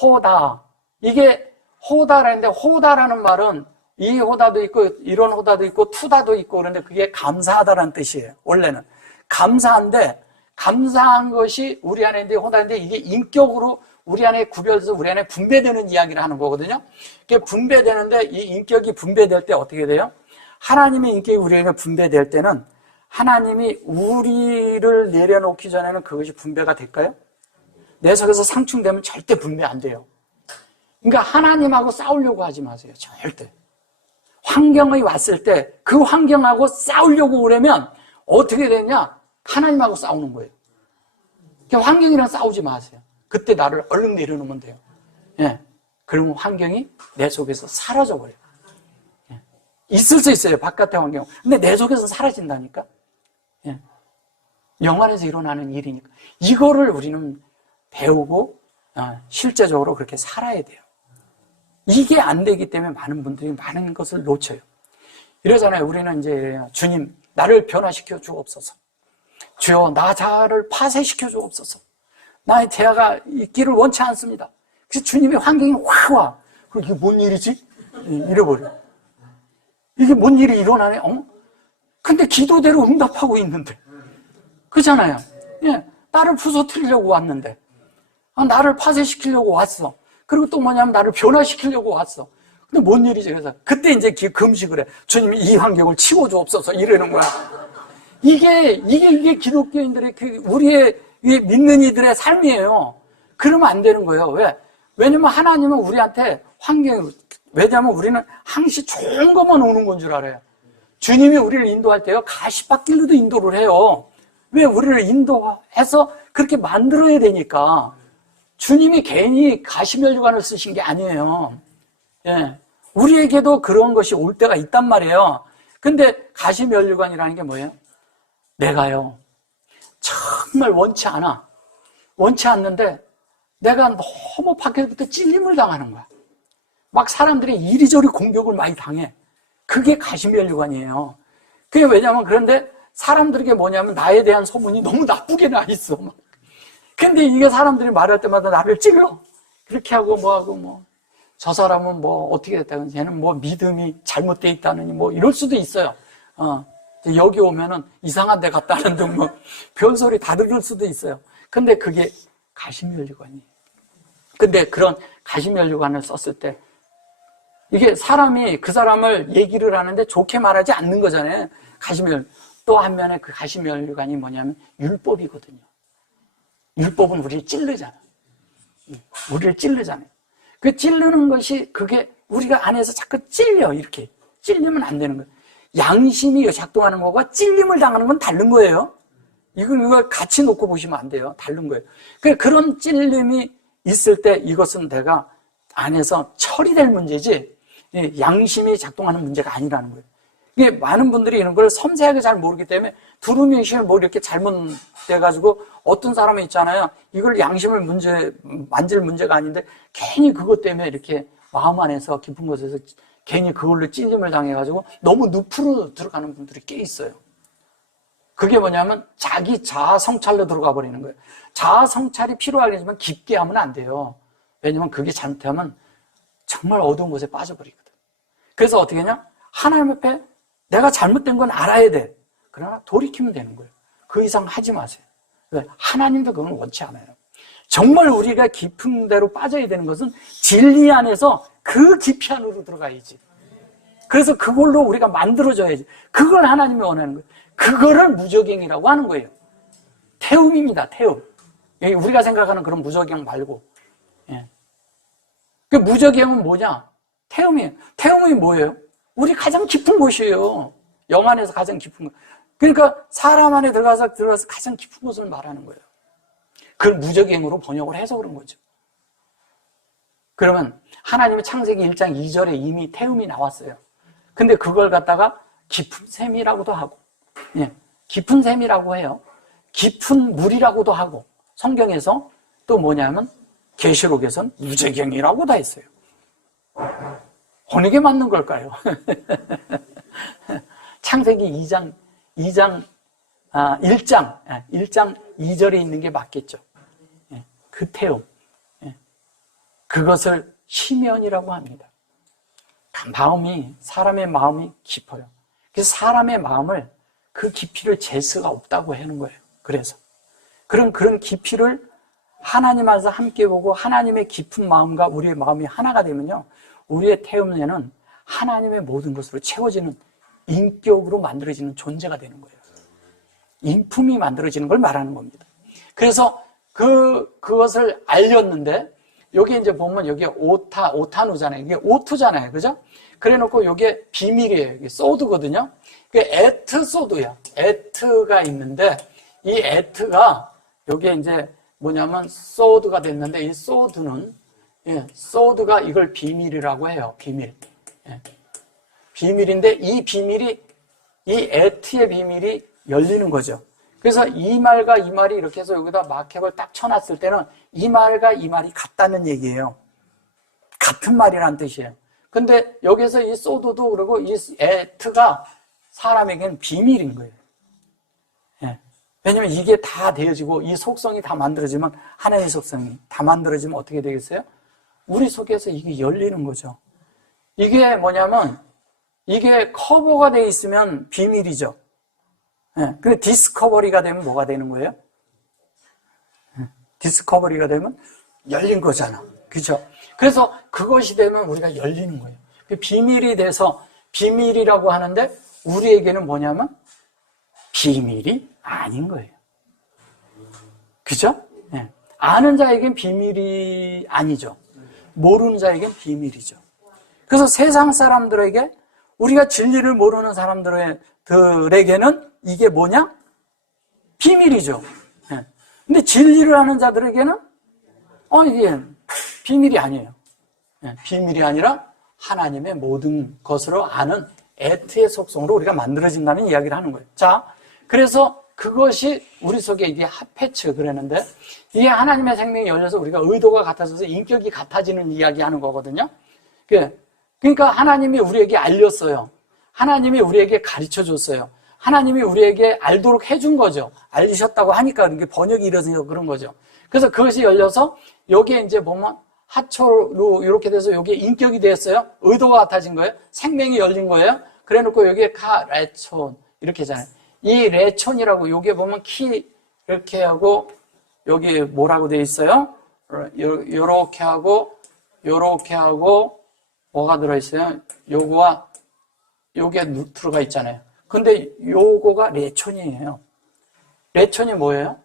호다. 이게 호다라는데, 호다라는 말은 이 호다도 있고, 이런 호다도 있고, 투다도 있고, 그런데 그게 감사하다라는 뜻이에요. 원래는. 감사한데, 감사한 것이 우리 안에 있는데, 호다인데, 이게 인격으로 우리 안에 구별돼서 우리 안에 분배되는 이야기를 하는 거거든요. 이게 분배되는데, 이 인격이 분배될 때 어떻게 돼요? 하나님의 인격이 우리 안에 분배될 때는 하나님이 우리를 내려놓기 전에는 그것이 분배가 될까요? 내 속에서 상충되면 절대 분배 안 돼요. 그러니까 하나님하고 싸우려고 하지 마세요. 절대. 환경이 왔을 때 그 환경하고 싸우려고 그러면 어떻게 되냐? 하나님하고 싸우는 거예요. 그러니까 환경이랑 싸우지 마세요. 그때 나를 얼른 내려놓으면 돼요. 예. 그러면 환경이 내 속에서 사라져버려요. 예. 있을 수 있어요. 바깥의 환경. 근데 내 속에서 사라진다니까? 예. 영안에서 일어나는 일이니까. 이거를 우리는 배우고 실제적으로 그렇게 살아야 돼요. 이게 안 되기 때문에 많은 분들이 많은 것을 놓쳐요. 이러잖아요. 우리는 이제 주님 나를 변화시켜 주옵소서. 주여 나 자아를 파쇄시켜 주옵소서. 나의 대화가 있기를 원치 않습니다. 그래서 주님의 환경이 확 와. 그럼 이게 뭔 일이지? 이래버려. 이게 뭔 일이 일어나네? 근데 기도대로 응답하고 있는데. 그렇잖아요. 예, 나를 부서뜨리려고 왔는데. 나를 파쇄시키려고 왔어. 그리고 또 뭐냐면 나를 변화시키려고 왔어. 근데 뭔 일이지? 그래서 그때 이제 금식을 해. 주님이 이 환경을 치워주옵소서 이러는 거야. 이게 기독교인들의 우리의 믿는 이들의 삶이에요. 그러면 안 되는 거예요. 왜? 왜냐면 하나님은 우리한테 왜냐면 우리는 항시 좋은 것만 오는 건 줄 알아요. 주님이 우리를 인도할 때요, 가시밭길로도 인도를 해요. 왜? 우리를 인도해서 그렇게 만들어야 되니까. 주님이 괜히 가시면류관을 쓰신 게 아니에요. 예. 우리에게도 그런 것이 올 때가 있단 말이에요. 근데 가시면류관이라는 게 뭐예요? 내가요, 정말 원치 않는데 내가 너무 밖에서부터 찔림을 당하는 거야. 막 사람들이 이리저리 공격을 많이 당해. 그게 가시면류관이에요. 그게 왜냐면, 그런데 사람들에게 뭐냐면 나에 대한 소문이 너무 나쁘게 나 있어. 막. 근데 이게 사람들이 말할 때마다 나를 찔러. 그렇게 하고 저 사람은 어떻게 됐다는, 쟤는 믿음이 잘못되어 있다느니 이럴 수도 있어요. 여기 오면은 이상한 데 갔다는 등 별소리 다 들을 수도 있어요. 근데 그게 가시면류관이에요. 근데 그런 가시면류관을 썼을 때 이게 사람이 그 사람을 얘기를 하는데 좋게 말하지 않는 거잖아요. 또 한면에 그 가시면류관이 뭐냐면 율법이거든요. 율법은 우리를 찌르잖아요. 그 찌르는 것이 그게 우리가 안에서 자꾸 찔려. 이렇게 찔리면 안 되는 거예요. 양심이 작동하는 것과 찔림을 당하는 건 다른 거예요. 이걸 같이 놓고 보시면 안 돼요. 다른 거예요. 그런 찔림이 있을 때 이것은 내가 안에서 처리될 문제지 양심이 작동하는 문제가 아니라는 거예요. 이게 많은 분들이 이런 걸 섬세하게 잘 모르기 때문에 두루뭉실 이렇게 잘못돼가지고 어떤 사람이 있잖아요. 이걸 양심을 만질 문제가 아닌데 괜히 그것 때문에 이렇게 마음 안에서 깊은 곳에서 괜히 그걸로 찔림을 당해가지고 너무 늪으로 들어가는 분들이 꽤 있어요. 그게 뭐냐면 자기 자아 성찰로 들어가 버리는 거예요. 자아 성찰이 필요하겠지만 깊게 하면 안 돼요. 왜냐면 그게 잘못하면 정말 어두운 곳에 빠져버리거든. 그래서 어떻게 하냐? 하나님 앞에 내가 잘못된 건 알아야 돼. 그러나 돌이키면 되는 거예요. 그 이상 하지 마세요. 하나님도 그건 원치 않아요. 정말 우리가 깊은 데로 빠져야 되는 것은 진리 안에서 그 깊이 안으로 들어가야지. 그래서 그걸로 우리가 만들어져야지. 그걸 하나님이 원하는 거예요. 그거를 무적행이라고 하는 거예요. 태움입니다. 태움. 우리가 생각하는 그런 무적행 말고. 예. 그 무적행은 뭐냐? 태움이에요. 태움이 뭐예요? 우리 가장 깊은 곳이에요. 영 안에서 가장 깊은 곳. 그러니까 사람 안에 들어가서 가장 깊은 곳을 말하는 거예요. 그걸 무적행으로 번역을 해서 그런 거죠. 그러면 하나님의 창세기 1장 2절에 이미 태움이 나왔어요. 근데 그걸 갖다가 깊은 샘이라고도 하고, 예, 깊은 샘이라고 해요. 깊은 물이라고도 하고, 성경에서 또 뭐냐면 계시록에서는 무적행이라고 다 했어요. 어느 게 맞는 걸까요? 창세기 1장 2절에 있는 게 맞겠죠. 그 태움. 그것을 심연이라고 합니다. 사람의 마음이 깊어요. 그래서 사람의 마음을 그 깊이를 잴 수가 없다고 하는 거예요. 그래서. 그런 깊이를 하나님 안에서 함께 보고 하나님의 깊은 마음과 우리의 마음이 하나가 되면요. 우리의 태음에는 하나님의 모든 것으로 채워지는 인격으로 만들어지는 존재가 되는 거예요. 인품이 만들어지는 걸 말하는 겁니다. 그래서 그것을 알렸는데, 여기 이제 보면 여기 오타누잖아요. 이게 오투잖아요. 그죠? 그래 놓고 이게 비밀이에요. 이게 소드거든요. 그게 에트 소드야. 에트가 있는데, 이 에트가 여기에 이제 뭐냐면 소드가 됐는데, 이 소드는, 소드가 이걸 비밀이라고 해요. 비밀. 비밀인데, 이 에트의 비밀이 열리는 거죠. 그래서 이 말과 이 말이 이렇게 해서 여기다 마켓을 딱 쳐놨을 때는 이 말과 이 말이 같다는 얘기예요. 같은 말이란 뜻이에요. 근데 여기서 이 소드도 그러고 이 에트가 사람에게는 비밀인 거예요. 왜냐면 이게 다 되어지고 이 속성이 다 만들어지면, 하나의 속성이 다 만들어지면 어떻게 되겠어요? 우리 속에서 이게 열리는 거죠. 이게 뭐냐면, 이게 커버가 돼 있으면 비밀이죠. 근데 디스커버리가 되면 뭐가 되는 거예요? 디스커버리가 되면 열린 거잖아. 그죠? 그래서 그것이 되면 우리가 열리는 거예요. 비밀이 돼서 비밀이라고 하는데, 우리에게는 뭐냐면 비밀이 아닌 거예요. 그죠? 아는 자에겐 비밀이 아니죠. 모르는 자에겐 비밀이죠. 그래서 세상 사람들에게, 우리가 진리를 모르는 사람들에게는 이게 뭐냐? 비밀이죠. 근데 진리를 아는 자들에게는 이게 비밀이 아니에요. 비밀이 아니라 하나님의 모든 것으로 아는 에트의 속성으로 우리가 만들어진다는 이야기를 하는 거예요. 자, 그래서 그것이 우리 속에 이게 핫패츠 그랬는데, 이게 하나님의 생명이 열려서 우리가 의도가 같아져서 인격이 같아지는 이야기 하는 거거든요. 그러니까 하나님이 우리에게 알렸어요. 하나님이 우리에게 가르쳐 줬어요. 하나님이 우리에게 알도록 해준 거죠. 알리셨다고 하니까 이게 번역이 이루어져서 그런 거죠. 그래서 그것이 열려서 여기에 이제 보면 하초로 이렇게 돼서 여기에 인격이 되었어요. 의도가 같아진 거예요. 생명이 열린 거예요. 그래 놓고 여기에 레촌 이렇게 하잖아요. 이 레촌이라고 여기에 보면 키 이렇게 하고 여기 뭐라고 되어 있어요? 요렇게 하고 뭐가 들어있어요? 요거와 요게 들어가 있잖아요. 근데 요거가 레촌이에요. 레촌이 뭐예요?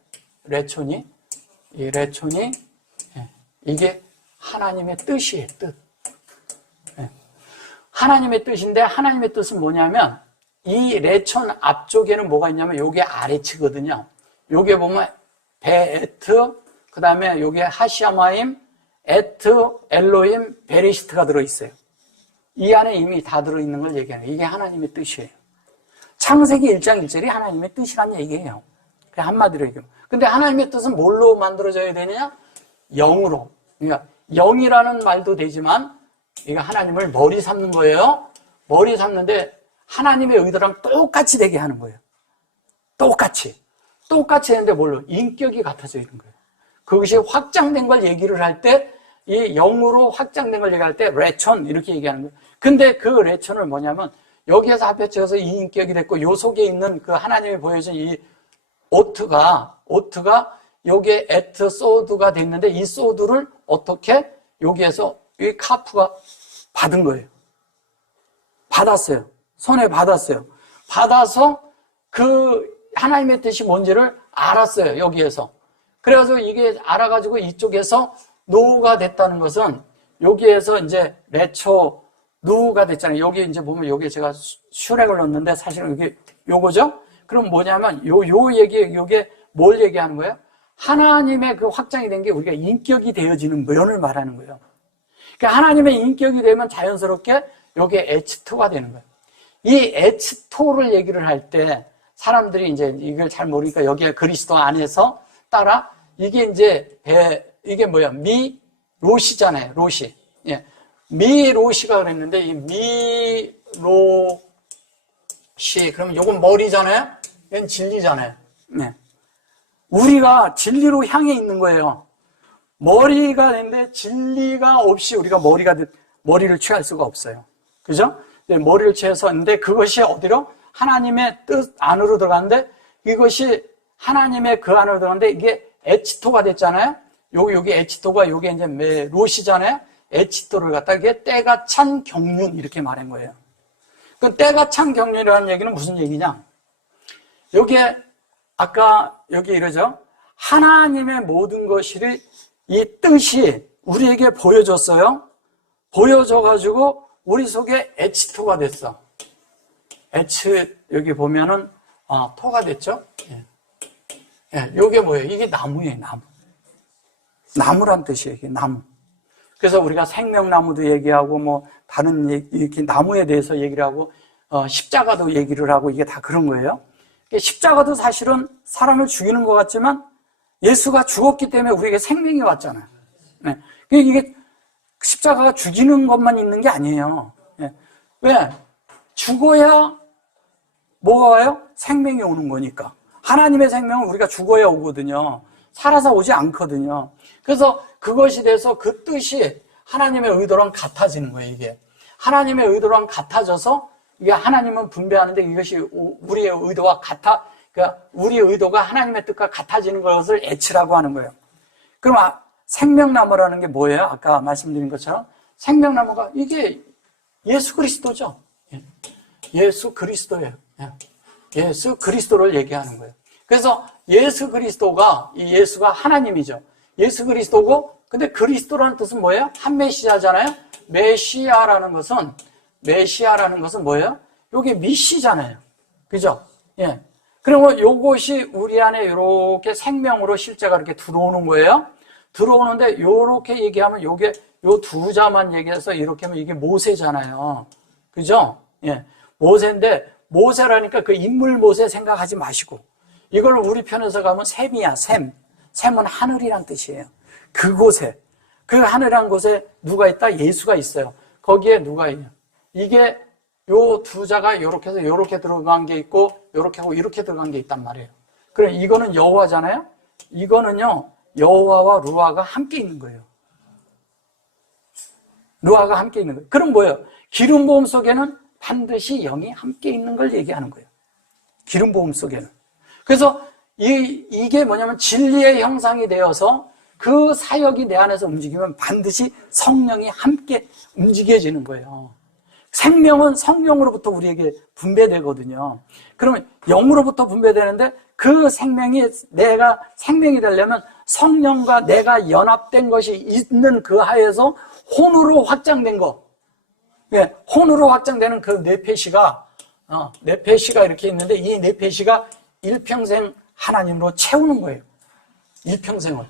레촌이 이게 하나님의 뜻이에요. 뜻. 하나님의 뜻인데, 하나님의 뜻은 뭐냐면 이 레촌 앞쪽에는 뭐가 있냐면 요게 아레츠거든요. 요게 보면 베에트, 그 다음에 요게 하시아마임, 에트, 엘로임, 베리시트가 들어있어요. 이 안에 이미 다 들어있는 걸 얘기하는 거예요. 이게 하나님의 뜻이에요. 창세기 1장 1절이 하나님의 뜻이란 얘기예요. 한마디로 얘기하면. 근데 하나님의 뜻은 뭘로 만들어져야 되느냐? 영으로. 그러니까 영이라는 말도 되지만 이거 하나님을 머리 삼는 거예요. 머리 삼는데 하나님의 의도랑 똑같이 되게 하는 거예요. 똑같이 했는데 뭘로? 인격이 같아져 있는 거예요. 그것이 확장된 걸 얘기를 할 때, 이 영으로 확장된 걸 얘기할 때 레촌 이렇게 얘기하는 거예요. 근데 그 레촌을 뭐냐면 여기에서 합해져서 이 인격이 됐고, 요 속에 있는 그 하나님이 보여준 이 오트가 여기에 에트 소드가 됐는데, 이 소드를 어떻게 여기에서 이 카프가 받은 거예요. 받았어요. 손에 받았어요. 받아서 그 하나님의 뜻이 뭔지를 알았어요. 여기에서. 그래서 이게 알아가지고 이쪽에서 노우가 됐다는 것은 여기에서 이제 레초 누가 됐잖아요. 여기 이제 보면 여기에 제가 슈렉을 넣었는데 사실은 이게 요거죠? 그럼 뭐냐면 요게 뭘 얘기하는 거예요? 하나님의 그 확장이 된 게 우리가 인격이 되어지는 면을 말하는 거예요. 그러니까 하나님의 인격이 되면 자연스럽게 요게 H2가 되는 거예요. 이 H2를 얘기를 할 때 사람들이 이제 이걸 잘 모르니까 여기에 그리스도 안에서 따라 이게 이제 이게 뭐야? 로시잖아요. 로시. 예. 로시가 그랬는데 이 로시 그러면 요건 머리잖아요. 얘는 진리잖아요. 네. 우리가 진리로 향해 있는 거예요. 머리가 되는데 진리가 없이 우리가 머리를 취할 수가 없어요. 그죠? 머리를 취해서 있는데 그것이 어디로? 하나님의 뜻 안으로 들어가는데 이것이 하나님의 그 안으로 들어가는데 이게 H2가 됐잖아요. 여기 H2가 요게 이제 로시잖아요. H2를 갖다 이게 때가 찬 경륜 이렇게 말한 거예요. 그 때가 찬 경륜이라는 얘기는 무슨 얘기냐? 여기에 아까 여기 이러죠. 하나님의 모든 것이 이 뜻이 우리에게 보여줬어요. 보여줘가지고 우리 속에 H2가 됐어. H 여기 보면은 토가 됐죠. 예. 예, 요게 뭐예요? 이게 나무예요. 나무란 뜻이에요. 이게 나무. 그래서 우리가 생명나무도 얘기하고 뭐 다른 이렇게 나무에 대해서 얘기를 하고 십자가도 얘기를 하고 이게 다 그런 거예요. 십자가도 사실은 사람을 죽이는 것 같지만 예수가 죽었기 때문에 우리에게 생명이 왔잖아요. 네. 이게 십자가가 죽이는 것만 있는 게 아니에요. 네. 왜? 죽어야 뭐가 와요? 생명이 오는 거니까. 하나님의 생명은 우리가 죽어야 오거든요. 살아서 오지 않거든요. 그래서 그것이 돼서 그 뜻이 하나님의 의도랑 같아지는 거예요, 이게. 하나님의 의도랑 같아져서 이게 하나님은 분배하는데 이것이 우리의 의도와 그러니까 우리의 의도가 하나님의 뜻과 같아지는 것을 H라고 하는 거예요. 그럼 생명나무라는 게 뭐예요? 아까 말씀드린 것처럼 생명나무가 이게 예수 그리스도죠. 예수 그리스도예요. 예수 그리스도를 얘기하는 거예요. 그래서 예수 그리스도가 이 예수가 하나님이죠. 예수 그리스도고 근데 그리스도라는 뜻은 뭐예요? 한 메시아잖아요. 메시아라는 것은 뭐예요? 요게 미시잖아요. 그죠? 예. 그러면 요것이 우리 안에 이렇게 생명으로 실제가 이렇게 들어오는 거예요. 들어오는데 요렇게 얘기하면 요게 요 두 자만 얘기해서 이렇게 하면 이게 모세잖아요. 그죠? 예. 모세인데 모세라니까 그 인물 모세 생각하지 마시고 이걸 우리 편에서 가면 샘이야, 샘. 샘은 하늘이란 뜻이에요. 그곳에, 그 하늘이란 곳에 누가 있다? 예수가 있어요. 거기에 누가 있냐? 이게 요 두 자가 요렇게 해서 요렇게 들어간 게 있고 요렇게 하고 이렇게 들어간 게 있단 말이에요. 그럼 이거는 여호와잖아요. 이거는요 여호와와 루아가 함께 있는 거예요. 루아가 함께 있는 거예요. 그럼 뭐예요? 기름 부음 속에는 반드시 영이 함께 있는 걸 얘기하는 거예요. 기름 부음 속에는. 그래서 이게 뭐냐면 진리의 형상이 되어서 그 사역이 내 안에서 움직이면 반드시 성령이 함께 움직여지는 거예요. 생명은 성령으로부터 우리에게 분배되거든요. 그러면 영으로부터 분배되는데 그 생명이 내가 생명이 되려면 성령과 내가 연합된 것이 있는 그 하에서 혼으로 확장된 거. 예, 혼으로 확장되는 그 네페시가 이렇게 있는데 이 네페시가 일평생 하나님으로 채우는 거예요. 일평생을.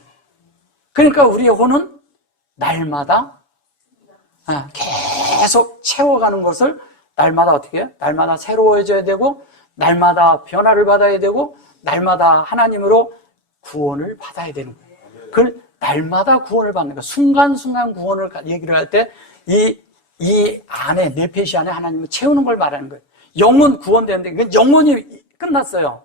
그러니까 우리의 혼은 날마다 계속 채워가는 것을 날마다 어떻게 해요? 날마다 새로워져야 되고 날마다 변화를 받아야 되고 날마다 하나님으로 구원을 받아야 되는 거예요. 그 날마다 구원을 받는 거. 순간순간 구원을 얘기를 할 때 이 안에 네페시 안에 하나님을 채우는 걸 말하는 거예요. 영은 구원되는데 그건 영원히 끝났어요.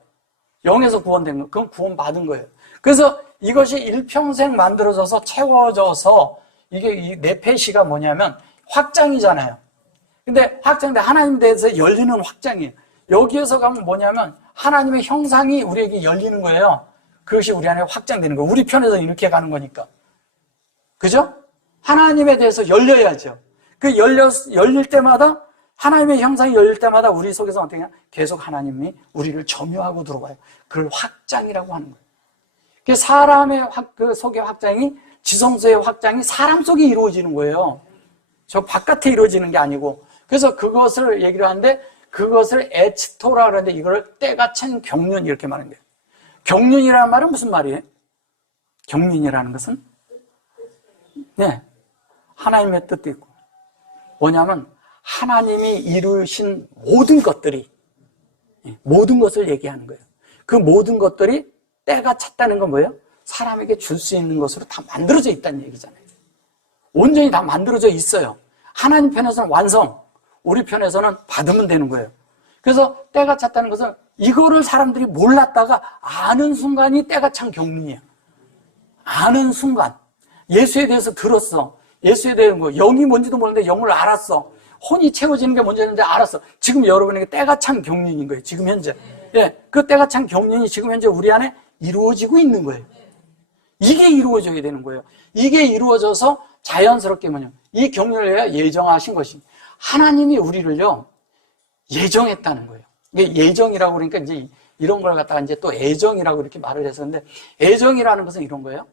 영에서 구원된 거. 그건 구원받은 거예요. 그래서 이것이 일평생 만들어져서 채워져서 이게 이 네페시가 뭐냐면 확장이잖아요. 근데 확장돼 하나님에 대해서 열리는 확장이에요. 여기에서 가면 뭐냐면 하나님의 형상이 우리에게 열리는 거예요. 그것이 우리 안에 확장되는 거예요. 우리 편에서 이렇게 가는 거니까. 그죠? 하나님에 대해서 열려야죠. 그 열릴 때마다 하나님의 형상이 열릴 때마다 우리 속에서 어떻게 해요? 계속 하나님이 우리를 점유하고 들어와요. 그걸 확장이라고 하는 거예요. 그 사람의 그 속의 확장이 지성소의 확장이 사람 속에 이루어지는 거예요. 저 바깥에 이루어지는 게 아니고. 그래서 그것을 얘기를 하는데 그것을 에치토라 그러는데 이걸 때가 찬 경륜 이렇게 말하는 거예요. 경륜이라는 말은 무슨 말이에요? 경륜이라는 것은 네, 하나님의 뜻도 있고 뭐냐면 하나님이 이루신 모든 것들이 모든 것을 얘기하는 거예요. 그 모든 것들이 때가 찼다는 건 뭐예요? 사람에게 줄 수 있는 것으로 다 만들어져 있다는 얘기잖아요. 온전히 다 만들어져 있어요. 하나님 편에서는 완성, 우리 편에서는 받으면 되는 거예요. 그래서 때가 찼다는 것은 이거를 사람들이 몰랐다가 아는 순간이 때가 찬 경륜이에요. 아는 순간. 예수에 대해서 들었어. 예수에 대한 거, 영이 뭔지도 모르는데 영을 알았어. 혼이 채워지는 게 뭔지는 알았어. 지금 여러분에게 때가 찬 경륜인 거예요. 지금 현재. 예, 그 때가 찬 경륜이 지금 현재 우리 안에 이루어지고 있는 거예요. 이게 이루어져야 되는 거예요. 이게 이루어져서 자연스럽게 뭐냐. 이 경륜을 예정하신 것이 하나님이 우리를요, 예정했다는 거예요. 이게 예정이라고 그러니까 이제 이런 걸 갖다가 이제 또 애정이라고 이렇게 말을 했었는데 애정이라는 것은 이런 거예요.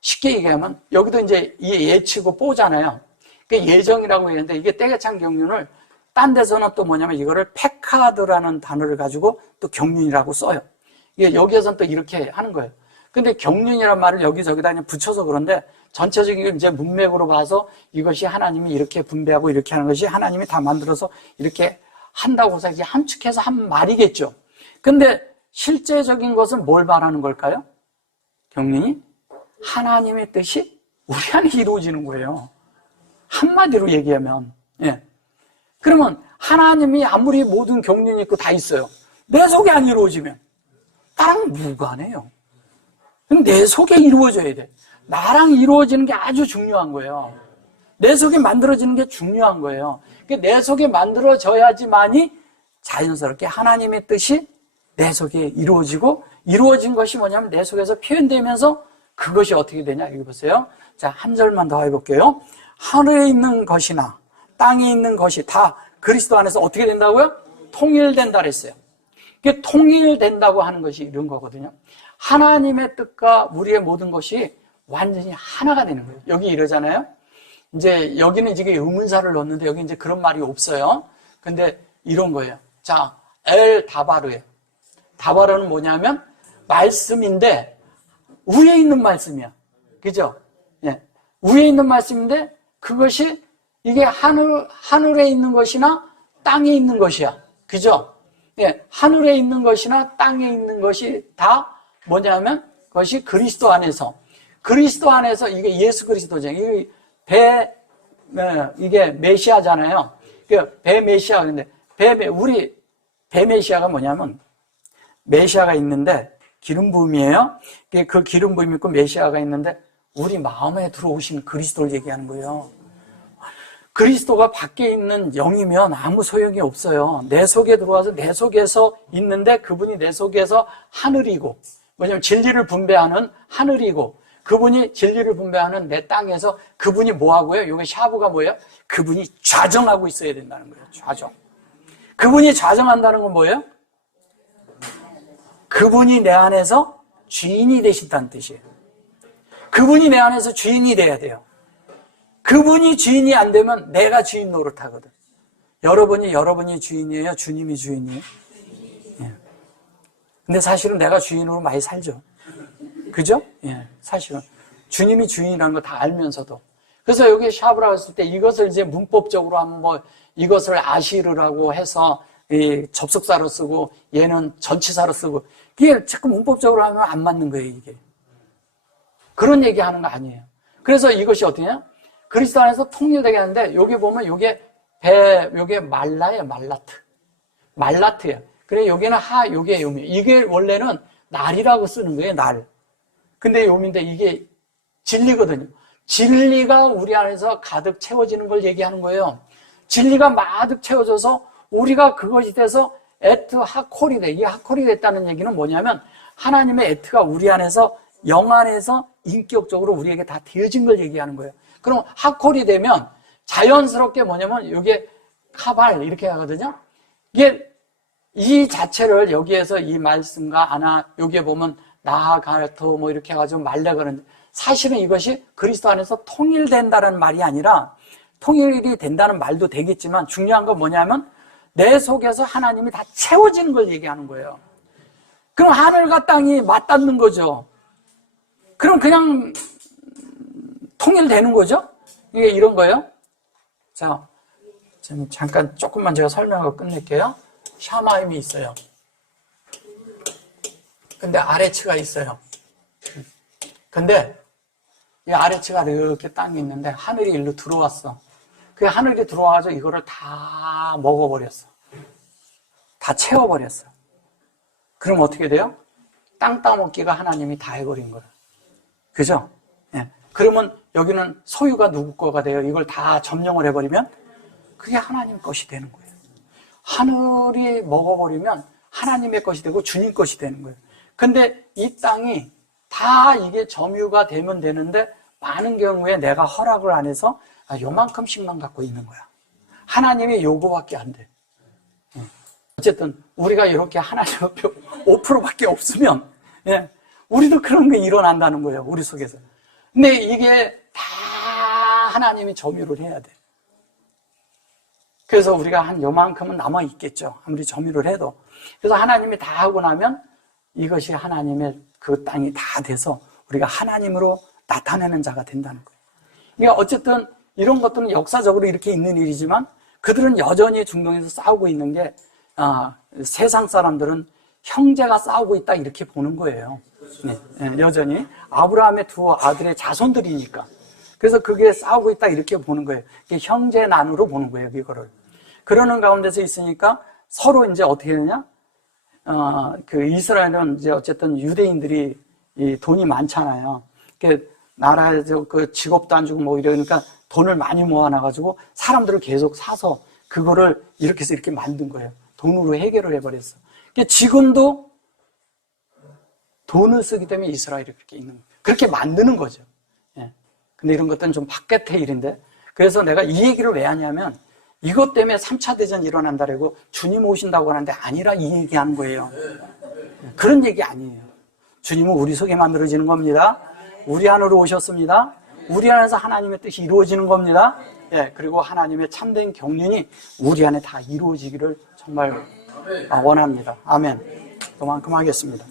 쉽게 얘기하면 여기도 이제 이 예치고 뽀잖아요. 그 예정이라고 했는데 이게 때가 찬 경륜을 딴 데서는 또 뭐냐면 이거를 페카드라는 단어를 가지고 또 경륜이라고 써요. 이게 여기에서는 또 이렇게 하는 거예요. 근데 경륜이라는 말을 여기저기다 그냥 붙여서 그런데 전체적인 이제 문맥으로 봐서 이것이 하나님이 이렇게 분배하고 이렇게 하는 것이 하나님이 다 만들어서 이렇게 한다고 해서 이게 함축해서 한 말이겠죠. 근데 실제적인 것은 뭘 말하는 걸까요? 경륜이 하나님의 뜻이 우리 안에 이루어지는 거예요. 한마디로 얘기하면. 예. 그러면 하나님이 아무리 모든 경륜이 있고 다 있어요. 내 속에 안 이루어지면 나랑 무관해요. 내 속에 이루어져야 돼. 나랑 이루어지는 게 아주 중요한 거예요. 내 속에 만들어지는 게 중요한 거예요. 내 속에 만들어져야지만이 자연스럽게 하나님의 뜻이 내 속에 이루어지고 이루어진 것이 뭐냐면 내 속에서 표현되면서 그것이 어떻게 되냐 여기 보세요. 자, 한 절만 더 해볼게요. 하늘에 있는 것이나 땅에 있는 것이 다 그리스도 안에서 어떻게 된다고요? 통일된다 그랬어요. 이게 통일된다고 하는 것이 이런 거거든요. 하나님의 뜻과 우리의 모든 것이 완전히 하나가 되는 거예요. 여기 이러잖아요. 이제 여기는 지금 의문사를 넣었는데 여기 이제 그런 말이 없어요. 근데 이런 거예요. 자, 엘 다바르예요. 다바르는 뭐냐면 말씀인데 위에 있는 말씀이야. 그죠? 예. 위에 있는 말씀인데 그것이 이게 하늘에 있는 것이나 땅에 있는 것이야. 그죠? 예. 하늘에 있는 것이나 땅에 있는 것이 다 뭐냐면 그것이 그리스도 안에서 이게 예수 그리스도잖아요. 이게 메시아잖아요. 배 메시아. 근데 우리 배 메시아가 뭐냐면 메시아가 있는데 기름 부음이에요. 그 기름 부음이 있고 메시아가 있는데 우리 마음에 들어오신 그리스도를 얘기하는 거예요. 그리스도가 밖에 있는 영이면 아무 소용이 없어요. 내 속에 들어와서 내 속에서 있는데 그분이 내 속에서 하늘이고 뭐냐면 진리를 분배하는 하늘이고 그분이 진리를 분배하는 내 땅에서 그분이 뭐하고요? 이게 샤브가 뭐예요? 그분이 좌정하고 있어야 된다는 거예요. 좌정. 그분이 좌정한다는 건 뭐예요? 그분이 내 안에서 주인이 되신다는 뜻이에요. 그분이 내 안에서 주인이 돼야 돼요. 그분이 주인이 안 되면 내가 주인 노릇하거든. 여러분이 주인이에요? 주님이 주인이에요? 예. 근데 사실은 내가 주인으로 많이 살죠. 그죠? 예, 사실은. 주님이 주인이라는 거 다 알면서도. 그래서 여기 샤브라고 했을 때 이것을 이제 문법적으로 하면 뭐 이것을 아시르라고 해서 이 접속사로 쓰고 얘는 전치사로 쓰고 이게 자꾸 문법적으로 하면 안 맞는 거예요, 이게. 그런 얘기 하는 거 아니에요. 그래서 이것이 어떠냐? 그리스도 안에서 통일되게 하는데 여기 보면 요게 말라예요, 말라트. 말라트예요. 그래 여기는 요게 요미. 이게 원래는 날이라고 쓰는 거예요, 날. 근데 요미인데 이게 진리거든요. 진리가 우리 안에서 가득 채워지는 걸 얘기하는 거예요. 진리가 마득 채워져서 우리가 그것이 돼서 에트 하콜이 돼. 이 하콜이 됐다는 얘기는 뭐냐면 하나님의 에트가 우리 안에서 영 안에서 인격적으로 우리에게 다 되어진 걸 얘기하는 거예요. 그럼 하콜이 되면 자연스럽게 뭐냐면 이게 카발 이렇게 하거든요. 이게 이 자체를 여기에서 이 말씀과 여기에 보면 나아갈토 뭐 이렇게 해가지고 말려 그러는데 사실은 이것이 그리스도 안에서 통일된다는 말이 아니라 통일이 된다는 말도 되겠지만 중요한 건 뭐냐면 내 속에서 하나님이 다 채워지는 걸 얘기하는 거예요. 그럼 하늘과 땅이 맞닿는 거죠. 그럼 그냥 통일되는 거죠? 이게 이런 거예요. 자, 지금 잠깐 조금만 제가 설명하고 끝낼게요. 샤마임이 있어요. 근데 아래치가 있어요. 근데 이 아래치가 이렇게 땅이 있는데 하늘이 일로 들어왔어. 그 하늘이 들어와가지고 이거를 다 먹어버렸어. 다 채워버렸어. 그럼 어떻게 돼요? 땅 따먹기가 하나님이 다 해버린 거예요. 그죠? 예. 그러면 여기는 소유가 누구 거가 돼요? 이걸 다 점령을 해버리면 그게 하나님 것이 되는 거예요. 하늘이 먹어버리면 하나님의 것이 되고 주님 것이 되는 거예요. 근데 이 땅이 다 이게 점유가 되면 되는데 많은 경우에 내가 허락을 안 해서 요만큼씩만 갖고 있는 거야. 하나님의 요구밖에 안 돼. 어쨌든 우리가 이렇게 하나님 앞에 5%밖에 없으면 우리도 그런 게 일어난다는 거예요. 우리 속에서. 근데 이게 다 하나님이 점유를 해야 돼. 그래서 우리가 한 요만큼은 남아있겠죠. 아무리 점유를 해도. 그래서 하나님이 다 하고 나면 이것이 하나님의 그 땅이 다 돼서 우리가 하나님으로 나타내는 자가 된다는 거예요. 그러니까 어쨌든 이런 것들은 역사적으로 이렇게 있는 일이지만 그들은 여전히 중동에서 싸우고 있는 게 세상 사람들은 형제가 싸우고 있다 이렇게 보는 거예요. 여전히 아브라함의 두 아들의 자손들이니까. 그래서 그게 싸우고 있다 이렇게 보는 거예요. 형제 난으로 보는 거예요, 이거를. 그러는 가운데서 있으니까 서로 이제 어떻게 되냐? 그 이스라엘은 이제 어쨌든 유대인들이 이 돈이 많잖아요. 나라에서 그 직업도 안 주고 뭐 이러니까 돈을 많이 모아놔가지고 사람들을 계속 사서 그거를 이렇게 해서 이렇게 만든 거예요. 돈으로 해결을 해버렸어. 지금도 돈을 쓰기 때문에 이스라엘이 그렇게 있는 거예요. 그렇게 만드는 거죠. 근데 이런 것들은 좀 바깥의 일인데, 그래서 내가 이 얘기를 왜 하냐면 이것 때문에 3차 대전이 일어난다라고 주님 오신다고 하는데 아니라 이 얘기하는 거예요. 그런 얘기 아니에요. 주님은 우리 속에 만들어지는 겁니다. 우리 안으로 오셨습니다. 우리 안에서 하나님의 뜻이 이루어지는 겁니다. 그리고 하나님의 참된 경륜이 우리 안에 다 이루어지기를 정말 원합니다. 아멘. 그만큼 하겠습니다.